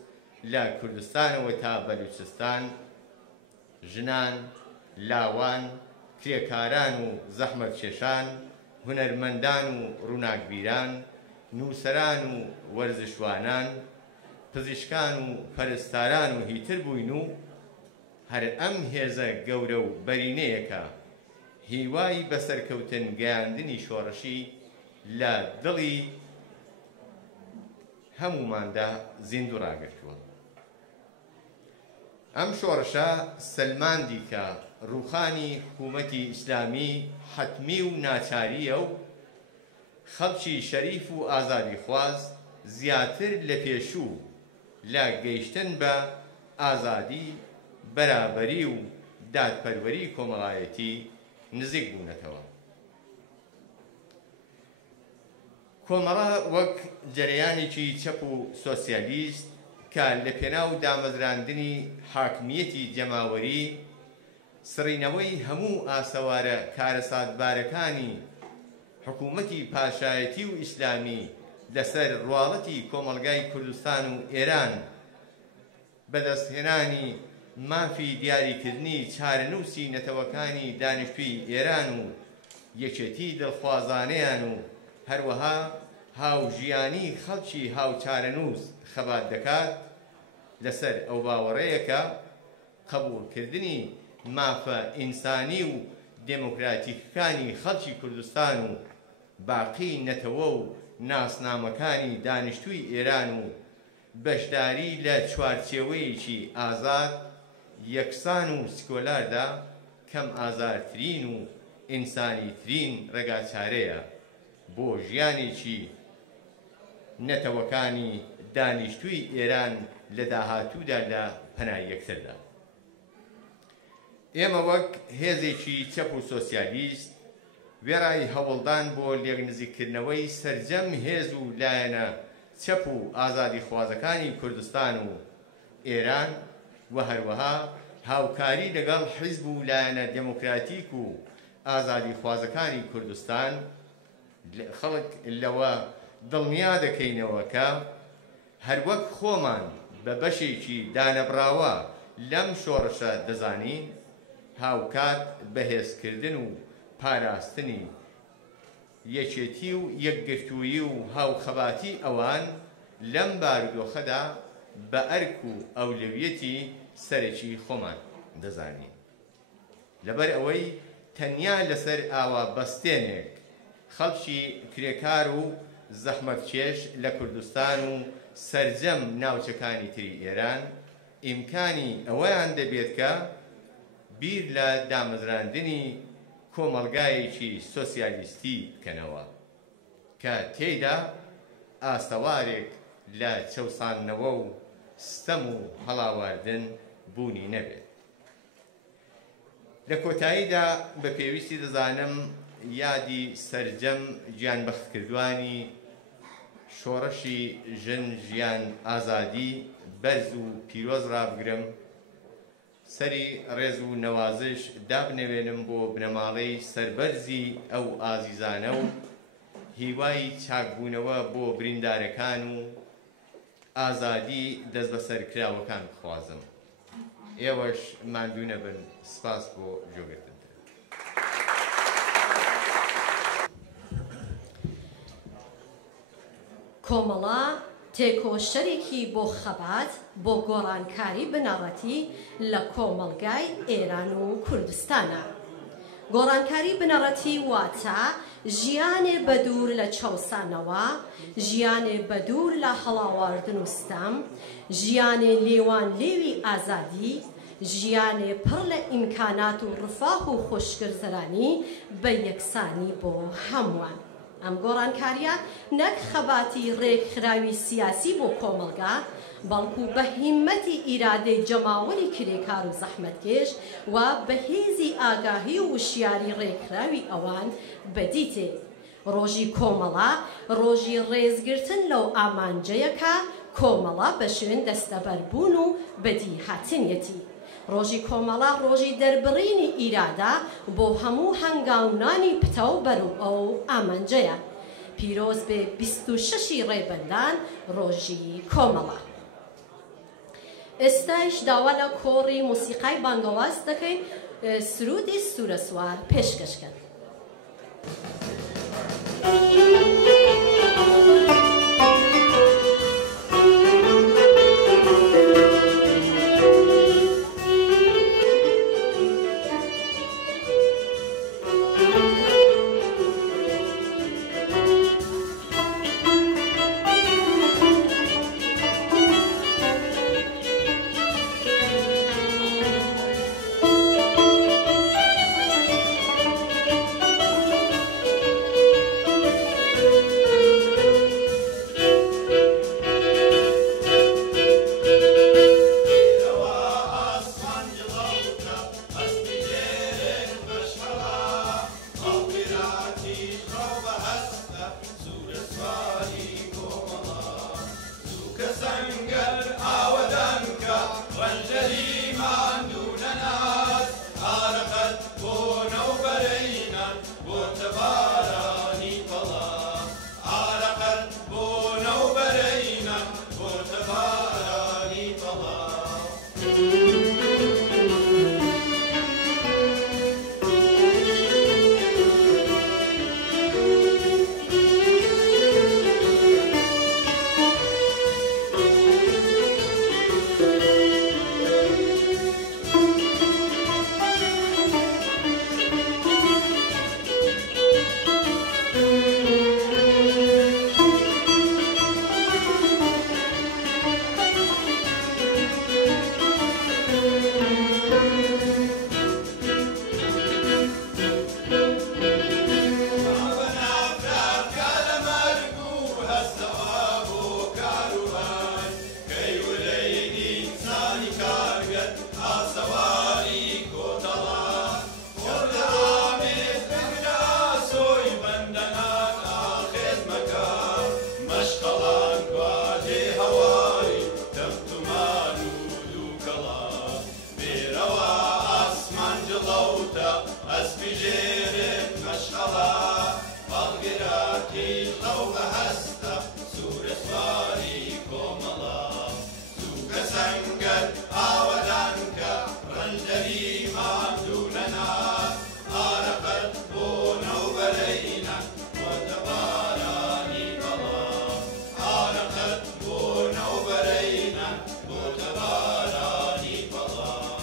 لە کوردستانەوە تا بەلوچستان، ژنان، لاوان، کرێکاران و زەحمەتکێشان، هونەرمەندان و ڕووناکبیران، نووسەران و وەرزشوانان، پزیشکان و پەرستاران و هیتر بووین و هەر ئەم هێزە گەورە و بەرینەیەکە هیوای بەسەرکەوتن گەیاندنی شۆڕشی لە دڵی هەموماندا زیندوو ڕاگرتووە. ئەم شۆڕشە سەلماندی کە ڕووخانی حکوومەتی ئیسلامی حتمی و ناچاریە و خەڵکی شەریف و ئازادی خواز زیاتر لە پێشوو لە گەیشتن بە ئازادی، بەرابەری و دادپەروەری کۆمەڵایەتی نزیک بوونەتەوە. کۆمەڵە وەک جەرەیانێکی چەپ و سۆسیالیست کە لە پێناو دامەزراندنی حاکمیەتی جەماوەری، سڕینەوەی هەموو ئاسەوارە کارەساتبارەکانی حکوومەتی پاشایەتی و ئیسلامی لەسەر ڕواڵەتی کۆمەلگای کوردستان و ئێران، بەدەستهێنانی مافی دیاریکردنی چارەنووسی نەتەوەکانی دانیشتووی ئێران و یەکێتی دڵخوازانەیان و هەروەها هاوژیانی خەڵکی هاوچارەنووس خەبات دەکات لەسەر ئەو باوەڕەیەکە قبولکردنی مافە ئینسانی و دموکراتیکەکانی خەڵکی کوردستان و باقی نەتەوە و ناسنامەکانی دانیشتووی ئێران و بەشداری لە چوارچێوەیەکی ئازاد یەکسان و سکۆلاردا کەم ئازارترین و ئینسانیترین ڕێگاچارەیە بۆ ژیانێکی نەتەوەکانی دانیشتووی ئێران لە داهاتوودا لە پەنای یەکتردا. ئێمە وەک هێزێکی چەپ و سۆسیالیست وێڕای هەوڵدان بۆ لێکنزیکردنەوەی سەرجەم هێز و لایەنە چەپ و ئازادی خوازەکانی کوردستان و ئێران و هەروەها هاوکاری لەگەڵ حیزب و لایەنە دموکراتیک و ئازادی خوازەکانی کوردستان خەڵک لەوە دڵنیا دەکەینەوە کە هەروەک خۆمان بە بەشێکی دانەبراوە لەم شۆڕشە دەزانین هاوکات بەهێزکردن و پاراستنی یەکێتی و یەکگرتوویی و هاوخەباتی ئەوان لەم بارودۆخەدا بە ئەرک و ئەولویەتی سەرەکی خۆمان دەزانین. لەبەر ئەوەی تەنیا لەسەر ئاوا بەستێنێک خەڵکی کرێکار و زەحمەتکێش لە کوردستان و سەرجەم ناوچەکانی تری ئێران ئیمکانی ئەوەیان دەبێت کە بیر لە دامەزراندنی کۆمەڵگایەکی سۆسیالیستی بکەنەوە کە تێیدا ئاستەوارێک لە چەوساننەوە و ستەم و هەڵاواردن بوونی نەبێت. لە کۆتاییدا بە پێویستی دەزانم یادی سەرجەم گیانبەختکردوانی شۆڕەشی ژن ژیان ئازادی بەرز و پیرۆز ڕابگرم، سەری ڕێز و نەوازش دابنەوێنم بۆ بنەماڵەی سەربەرزی ئەو ئازیزانە و هیوای چاکبوونەوە بۆ بریندارەکان و ئازادی دەست بەسەرکراوەکان بخوازم. ئێوەش ماندوو نەبن. سپاس بۆ جۆگرتن. کۆمەڵە تێکۆشەرێکی بۆ خەبات بۆ گۆڕانکاری بنەڕەتی لە کۆمەڵگای ئێران و کوردستانە. گۆڕانکاری بنەڕەتی واتە ژیانێ بەدوور لە چەوسانەوە، ژیانێ بەدوور لە هەڵاواردن و ستەم، ژیانێ لێوان لێوی ئازادی، ژیانێ پڕ لە ئیمکانات و ڕفاه و خۆشگرزەرانی بە یەکسانی بۆ هەمووان. ئەم گۆڕانکاریە نەک خەباتی ڕێکخراوی سیاسی بۆ کۆمەڵگا، بەڵکو بە هیممەتی ئیرادەی جەماوەری کرێکار و زەحمەتکێش و بەهێزی ئاگاهی و وشیاری ڕێکخراوی ئەوان بەدیتێ. ڕۆژی کۆمەڵە ڕۆژی ڕێزگرتن لەو ئامانجەیەکە کۆمەڵە بە شوێن دەستەبەربوون و بەدی هاتنیەتی. ڕۆژی کۆمەڵە ڕۆژی دەربڕینی ئیرادە بۆ هەموو هەنگاونانی پتە و بەر و ئەو ئامانجەیە. پیرۆز بێ 26 ڕێبەندان ڕۆژی کۆمەڵە. ئێستایش داوا لە کۆڕی موسیقای بانگەواز دەکەین سرودی سوورە سوار پێشکەشکەن. لوتا أسبي جيرت مشغلة بلغراتي لو بهستا سور سواري كوملا سوك سنجر آودانك رنجري ما دوننا آرقت بونا وبرينا وتباراني بلا آرقت بونا وبرينا وتباراني بلا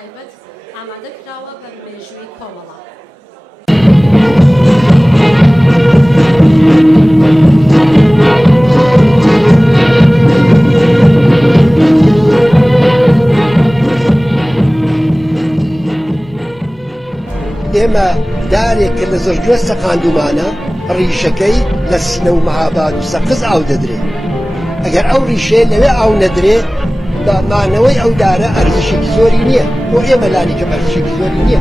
تایبەت ئامادەکراوە بە مێژووی کۆمەڵە. ئێمە دارێک کە لە زۆرگوێ سەقاندومانە ڕیشەکەی لە سینە و مەهاباد و سەقز ئاو دەدرێت. ئەگەر ئەو ڕیشەیە لەوێ ئاو نەدرێ مانەوەی ئەو دارە ئەرزشێکی زۆری نییە، بۆ ئێمە لانێکە ئەرزشێکی زۆری نییە.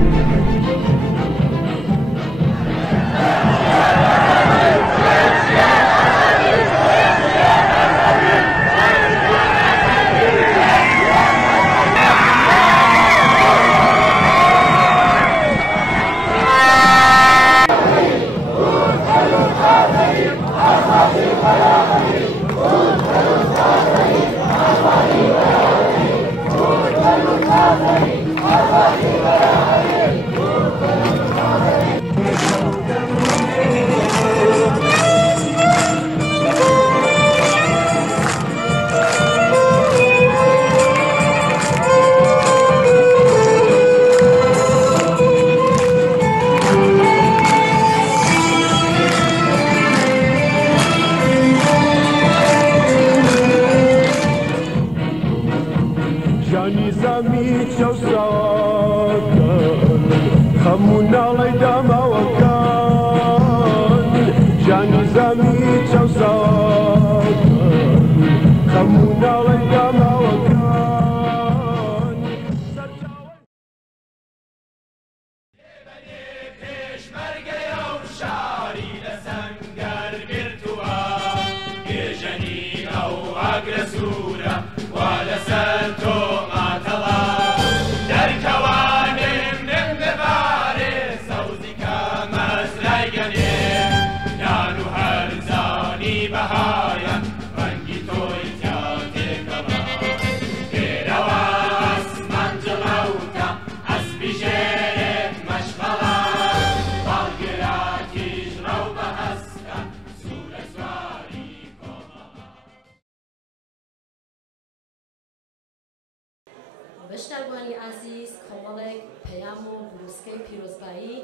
بەشداربووانی ئازیز کۆمەڵێک پەیام و بروسکەی پیرۆزبایی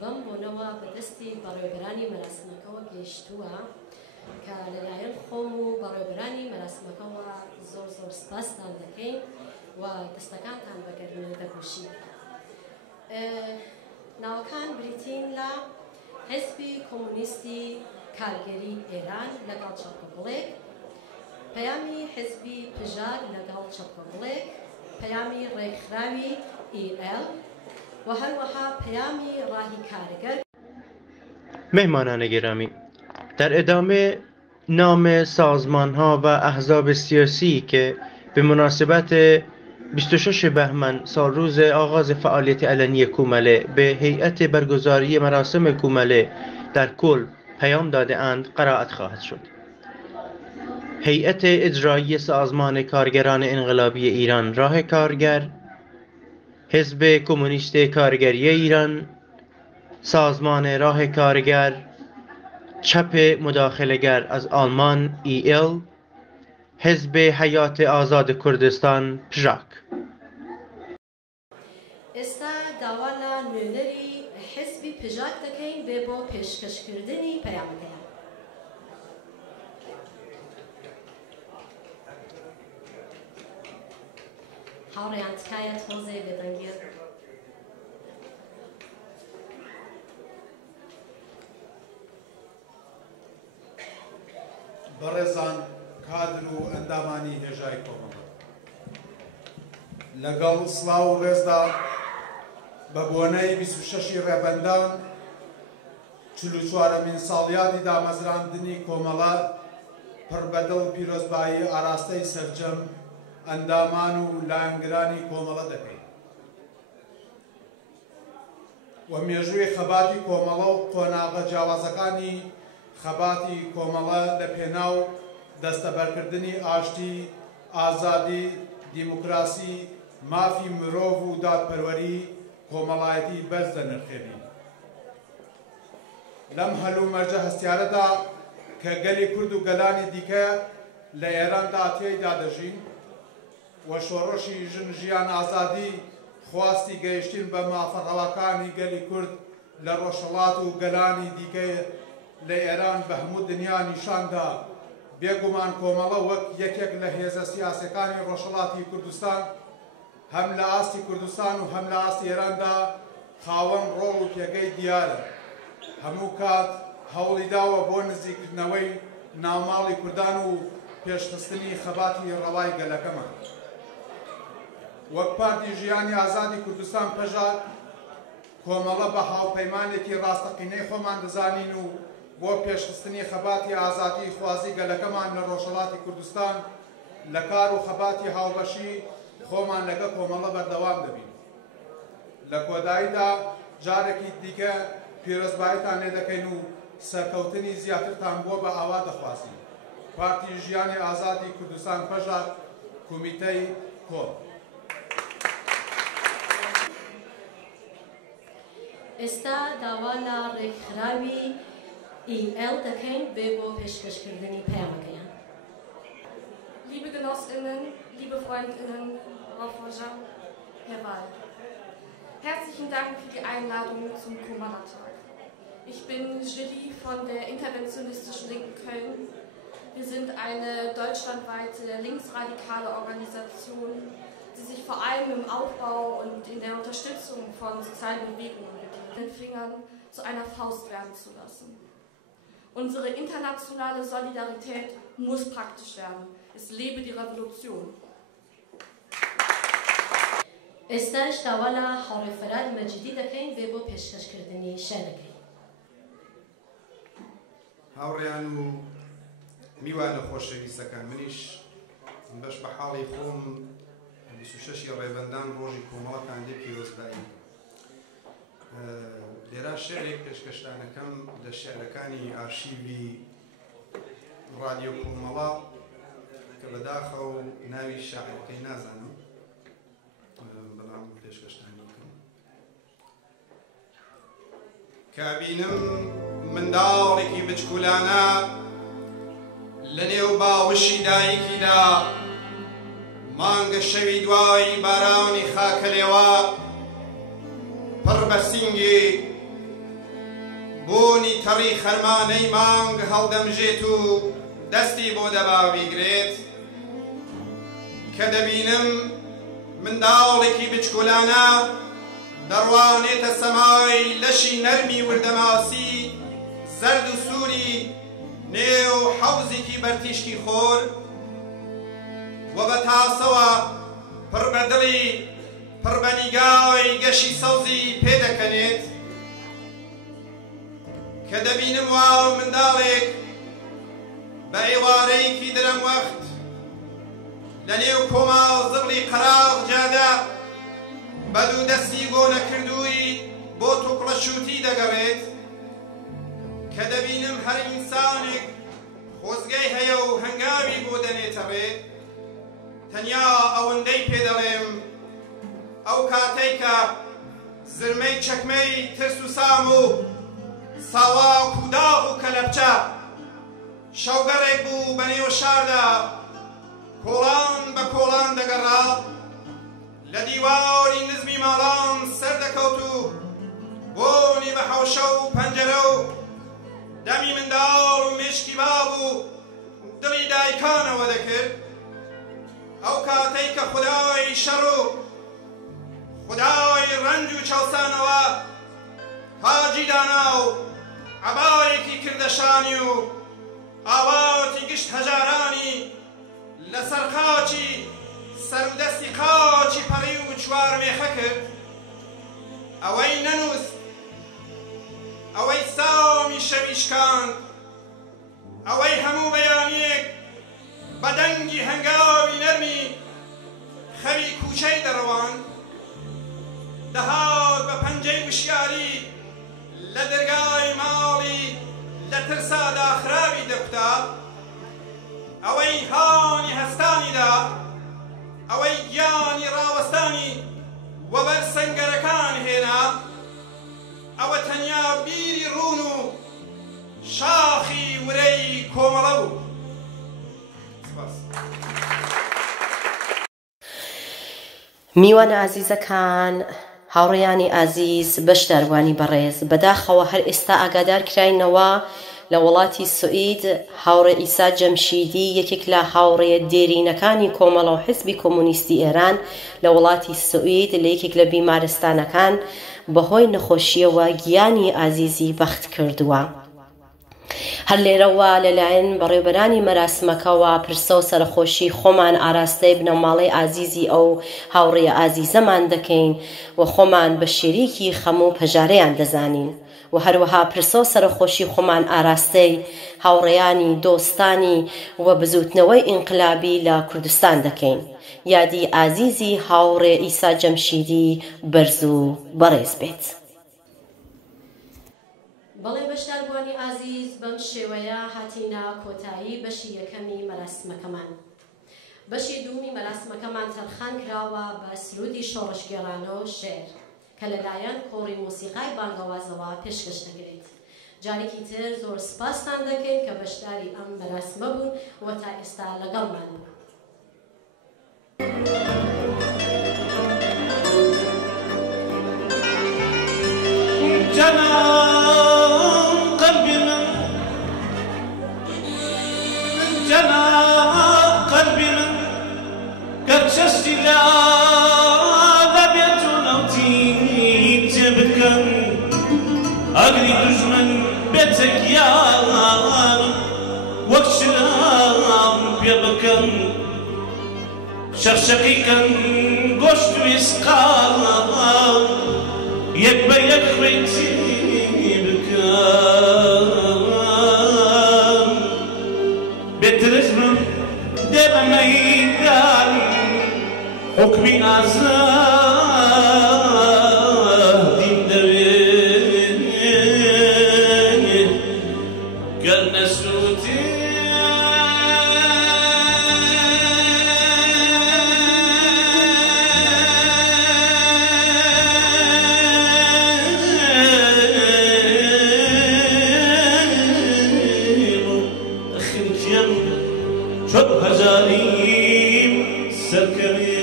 بەم بۆنەوە بەدەستی بەڕێوەبەرانی مەراسمەکەەوە گەیشتووە کە لەلایەن خۆم و بەڕێوەبەرانی مەراسمەکەەوە زۆر زۆر سپاستان دەکەین و دەستەکانتان بەگەرمێ دەپۆشین. ناوەکان بریتین لە حزبی کۆمونیستی کارگەری ئێران لەگەڵ چەپکەبڵێک، پەیامی حزبی پژار لەگەڵ چەپکەبڵێک، پەیامی ڕێکخراوی ئیL و هەروەها پەیامی ڕاهی کارگەر. مهمانان گرامی، در ادامه نام سازمان‌ها و احزاب سیاسی که به مناسبت 26 بهمن سالروز آغاز فعالیت علنی کومله به هیئت برگزاری مراسم کومله در کل پیام داده اند قرائت خواهد شد. هیئت اجرایی سازمان کارگران انقلابی ایران راه کارگر، حزب کمونیست کارگری ایران، سازمان راه کارگر، چپ مداخله‌گر از آلمان EL، حزب حیات آزاد کردستان پژاک. ئێستا داوا لە نوێنەری حزبی پژاک دەکەین بێ بۆ پێشکەشکردنی پەیامەکەیان. هاوڕێیان تکایە تۆزێ بێدەنگێر. بەڕێزان کادر و ئەندامانی هێژای کۆمەڵە، لەگەڵ سڵاو و ڕێزدا بە بۆنەی 26 ڕێبەندان 44مین ساڵیادی دامەزراندنی کۆمەڵە پڕبەدڵ پیرۆزبایی ئاراستەی سەرجەم ئەندامان و لایەنگرانی کۆمەڵە دەکەین و مێژووی خەباتی کۆمەڵە و قۆناغە جیاوازەکانی خەباتی کۆمەڵە لە پێناو دەستەبەرکردنی ئاشتی، ئازادی، دیموکراسی، مافی مرۆڤ و دادپەروەری کۆمەڵایەتی بەرز دەنرخێنین. لەم هەلومەرجە هەستیارەدا کە گەلی کورد و گەلانی دیکە لە ئێراندا تێیدا دەژین و شۆڕشی ژن ژیان ئازادی خواستی گەیشتن بە مافەڕەوەکانی گەلی کورد لە ڕۆژهەڵات و گەلانی دیکەی لە ئێران بە هەموو دنیا نیشاندا. بێگومان کۆمەڵە وەک یەکێک لە هێزە سیاسەکانی ڕۆژهەڵاتی کوردستان هەم لە ئاستی کوردستان و هەم لە ئاستی ئێراندا خاوەن ڕۆڵ و پێگەی دیارە. هەموو کات هەوڵی داوە بۆ نزیکردنەوەی ناوماڵی کوردان و پێشخستنی خەباتی ڕەوای گەلەکەمان. وەک پارتی ژیانی ئازادی کوردستان پەژار کۆمەڵە بە هاوپەیمانێکی ڕاستەقینەی خۆمان دەزانین و بۆ پێشخستنی خەباتی ئازادی خوازی گەلەکەمان لە ڕۆژهەڵاتی کوردستان لە کار و خەباتی هاوبەشی خۆمان لەگە کۆمەڵە بەردەوام دەبین. لە کۆداییدا جارێکی دیکە پیرۆزباییتان لێ دەکەین و سەرکەوتنی زیاترتان بۆ بە ئاوا دەخوازین. پارتی ژیانی ئازادی کوردستان پەژار کومیتەی کۆ. ئێستا داوا لە ڕێکخراوی EL دەکەین بێ بۆ پێشکەشکردنی پەیامەکەیان. Liebe Genossinnen, liebe Freundinnen, Frau Forger, Herr Wall. Herzlichen Dank für die Einladung zum Kumala-Tag. Ich bin Julie von der interventionistischen Linken Köln. Wir sind eine deutschlandweite linksradikale Organisation, die sich vor allem im Aufbau und in der Unterstützung von sozialen Bewegungen bedient, den Fingern zu einer Faust werden zu lassen. Unsere internationale Solidarität muss praktisch werden. Es lebe die Revolution. ئێستاش داوا لە هاوڕێفەراد مەجیدی دەکەین بێ بۆ پێشکەشکردنی شارەکەی. هاوڕێیان و میوانە خۆشەویستەکان، منیش بەش بە حاڵی خۆم 26 ڕێبەندان ڕۆژی کۆمەڵەکان لێ پیرۆزبایی. لێرە شێعرێک پێشکەشتانەکەم لە شێعرەکانی ئارشیڤی ڕادیۆ کۆمەڵە کە بەداخە و ناوی شاعرەکەی نازانم، بەڵام پێشکەشتانی بکەم. کابینم منداڵێکی بچکولانە لە نێو باوشی دایکیدا، مانگە شەوی دوای بارانی خاکە لێوە پڕ بە سینگی بۆنی تەڕی خەرمانەی مانگ هەڵدەمژێت و دەستی بۆ دەبا بیگرێت، کە دەبینم منداڵێکی بچکولانە دەڕوانێتە سەمای لەشی نەرمی وردەماسی زەرد و سووری نێو حەوزێکی بەرتیشکی خۆر، و بە تاسەوە پڕ بە دڵی پڕ بە نیگای گەشی سەوزی پێدەکەنێت، کە دەبینم واو منداڵێک بە ئێوارەیەکی درەم وەخت لە نێو کۆماڵ زبڵی قەراغ جادە بە دوو دەستی بۆ نەکردووی بۆ تووقڵە شووتی دەگەڕێت، کە دەبینم هەر ئینسانێک خۆزگەی هەیە و هەنگاوی بۆ دەنێتە ڕێ. تەنیا ئەوەندەی پێدەڵێم ئەو کاتەی کە زرمەی چەکمەی ترس و سام و ساواک و داغ و کەلەپچە شەوگەڕێک بوو بە نێو شاردا، کۆڵان بە کۆڵان دەگەڕا، لە دیواری نزمی ماڵان سەردەکەوت و بۆنی بە حەوشە و پەنجەرە و دەمی منداڵ و مێشکی باب و دڵی دایکانەوە دەکرد. ئەو کاتەی کە خودای شەڕ و خودای ڕەنج و چاوسانەوە حاجی دانا و عەبایەکی کردەشانی و ئاواتی گشت هەژارانی لەسەر خاچی سەرودەستی قاچی پەڕی و چوار مێخە کرد. ئەوەی نەنووست، ئەوەی سامی شەویشکاند، ئەوەی هەموو بەیانیەک بە دەنگی هەنگاوی نەرمی خەوی کوچەی دەڕەوان، دەهات بە پەنجەی وشیاری لە دەرگای ماڵی لە ترسادا خراوی دەکوتا، ئەوەی هاانی هەستانیدا، ئەوەی گیانی ڕاوەستانی وەبەر سەنگەرەکان هێنا، ئەوە تەنیا بیری ڕوون و شاخی ورەی کۆمەڵە بوو. میوانە ئازیزەکان، هاوڕێیانی ئازیز، بەشداروانی بەڕێز، بەداخەوە هەر ئێستا ئاگادار کراینەوە لە وڵاتی سوئید هاوڕێ ئیسا جەمشیدی یەکێک لە هاوڕێ دێرینەکانی کۆمەڵە و حزبی کۆمونیستی ئێران لە وڵاتی سوئید لە یەکێک لە بیمارستانەکان بەهۆی نەخۆشیەوە گیانی ئازیزی بەخت کردووە. هەر لێرەوە لەلایەن بەڕێوەبەرانی مەراسمەکەوە پرسە و سەرخۆشی خۆمان ئاراستەی بنەماڵەی ئازیزی ئەو هاوڕێ ئازیزەمان دەکەین و خۆمان بە شێریکی خەم و پەژارەیان دەزانین و هەروەها پرسە و سەرخۆشی خۆمان ئاراستەی هاوڕێیانی دۆستانی و بزوتنەوەی ئینقلابی لە کوردستان دەکەین. یادی ئازیزی هاوڕێ ئیسا جەمشیدی بەرز و بەڕێز بێت. بەڵێ بەشداربووانی ئازیز، بەم شێوەیە هاتینە کۆتایی بەشی یەکەمی مەراسمەکەمان. بەشی دوومی مەراسمەکەمان تەرخان کراوە بە سرودی شۆڕشگێڕانە و شێر کە لەلایەن کۆڕی مۆسیقای بانگەوازەوە پێشکەش دەکرێت. جارێکی تر زۆر سپاستان دەکەین کە بەشداری ئەم مەراسمە بوون و تا ئێستا لەگەڵمان بوون. قلبي من كرششت لا ذبيت نوتي تبكن أقري دجمن بيتك يا وكشلام بيبكن شخشقيكا قشت ويسقال يكبر يكويتي بكن بترجم دم ميدان حكمي عزاه دين دوين كان سوتي شد هجانيم سركري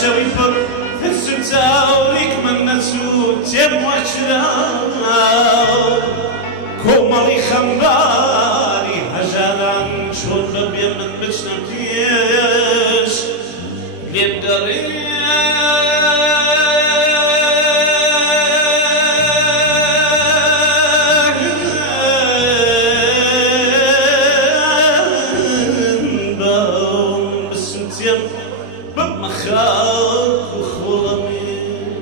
شريفر في السلساوريك من نسوت يموشراو كومري خمباري هجران شون بيا من بجنبيش ليبدري بمخاك وخرمي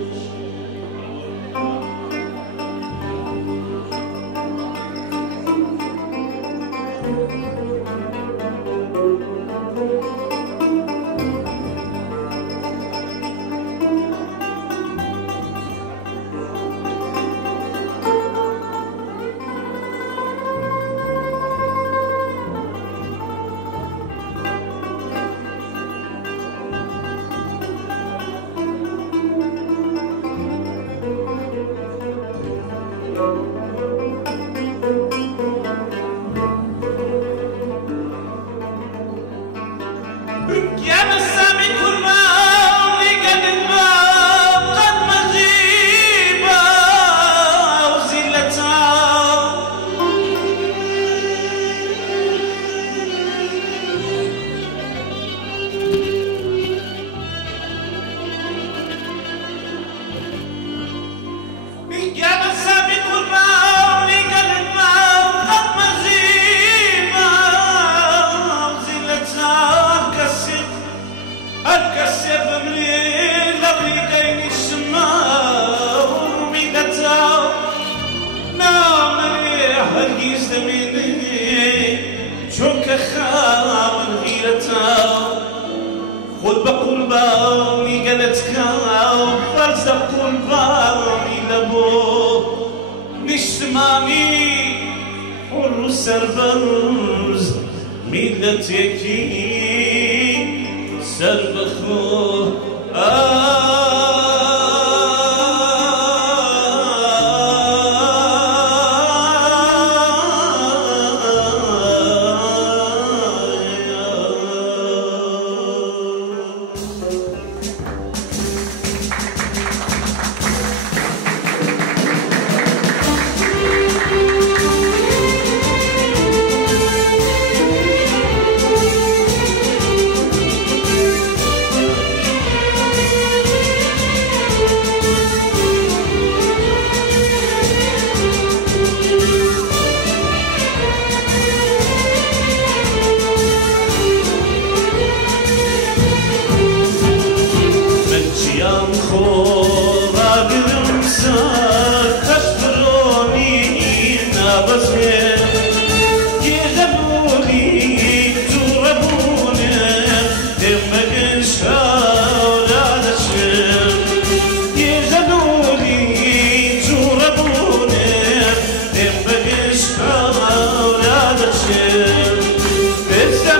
هرگیز دمینه چون که خواهن غیرتا خود به قربانی گلت کام فرز ده قربانی لبو نشتمانی حر و سربرز ملت یکی سر بخو There's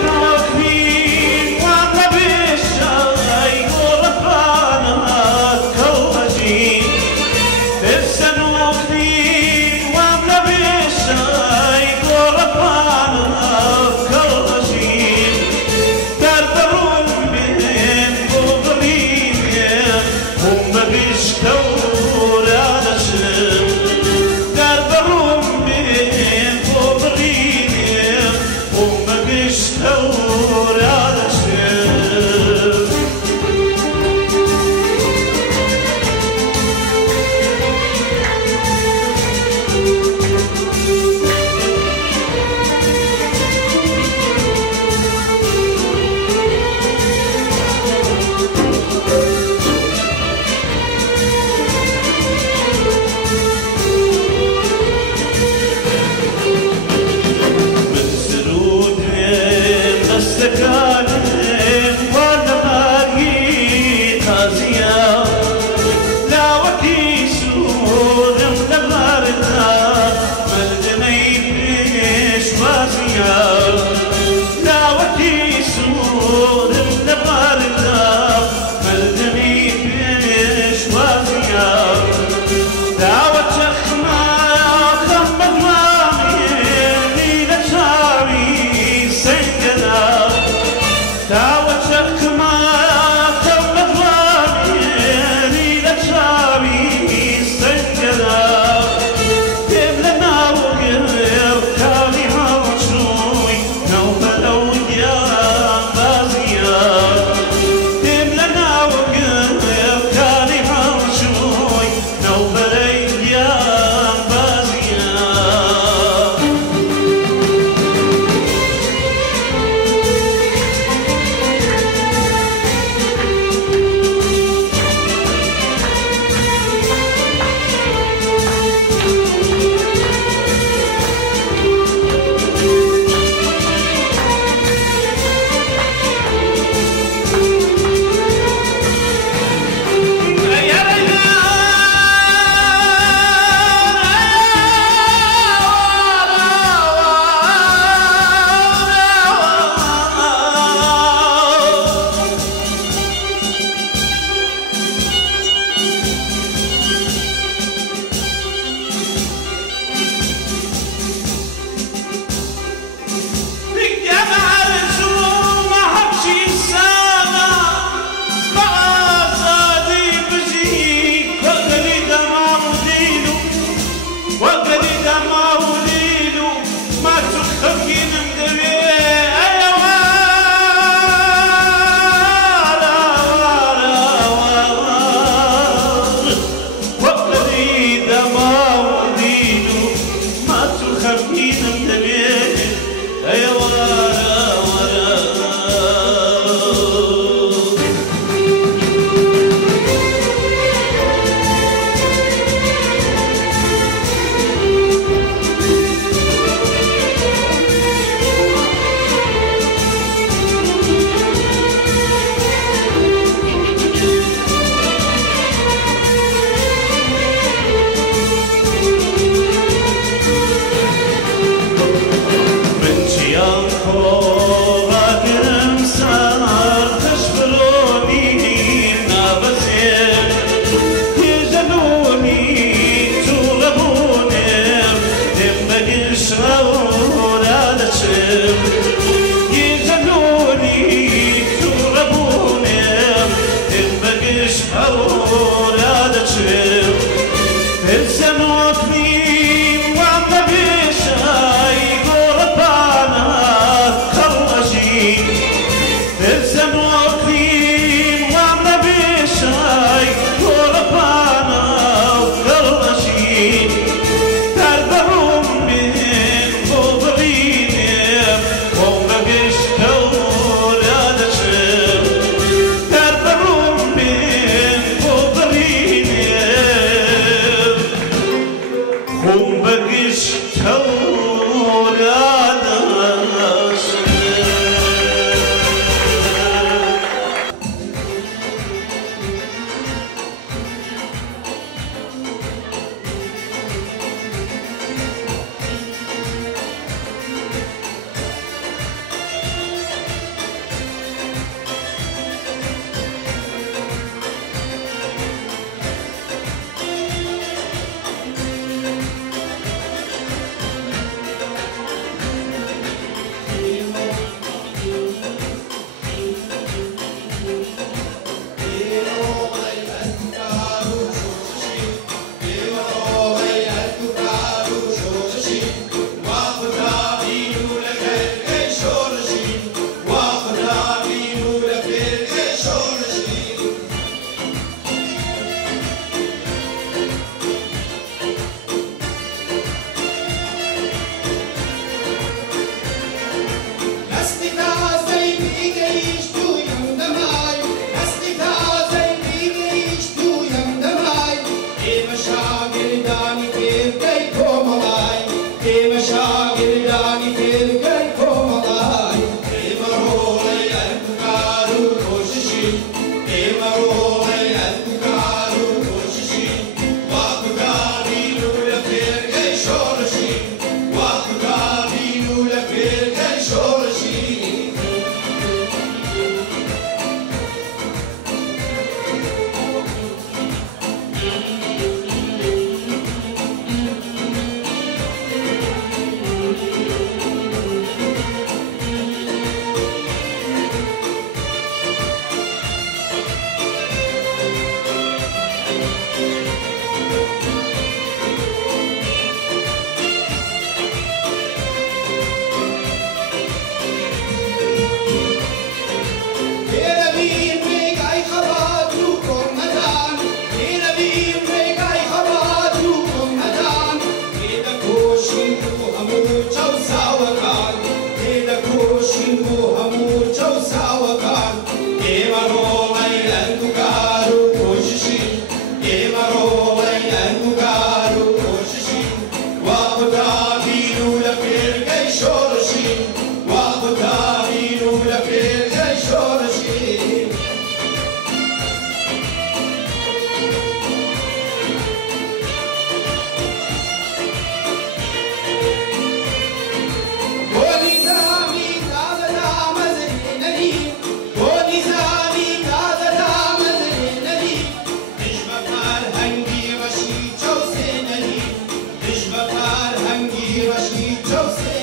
Joseph.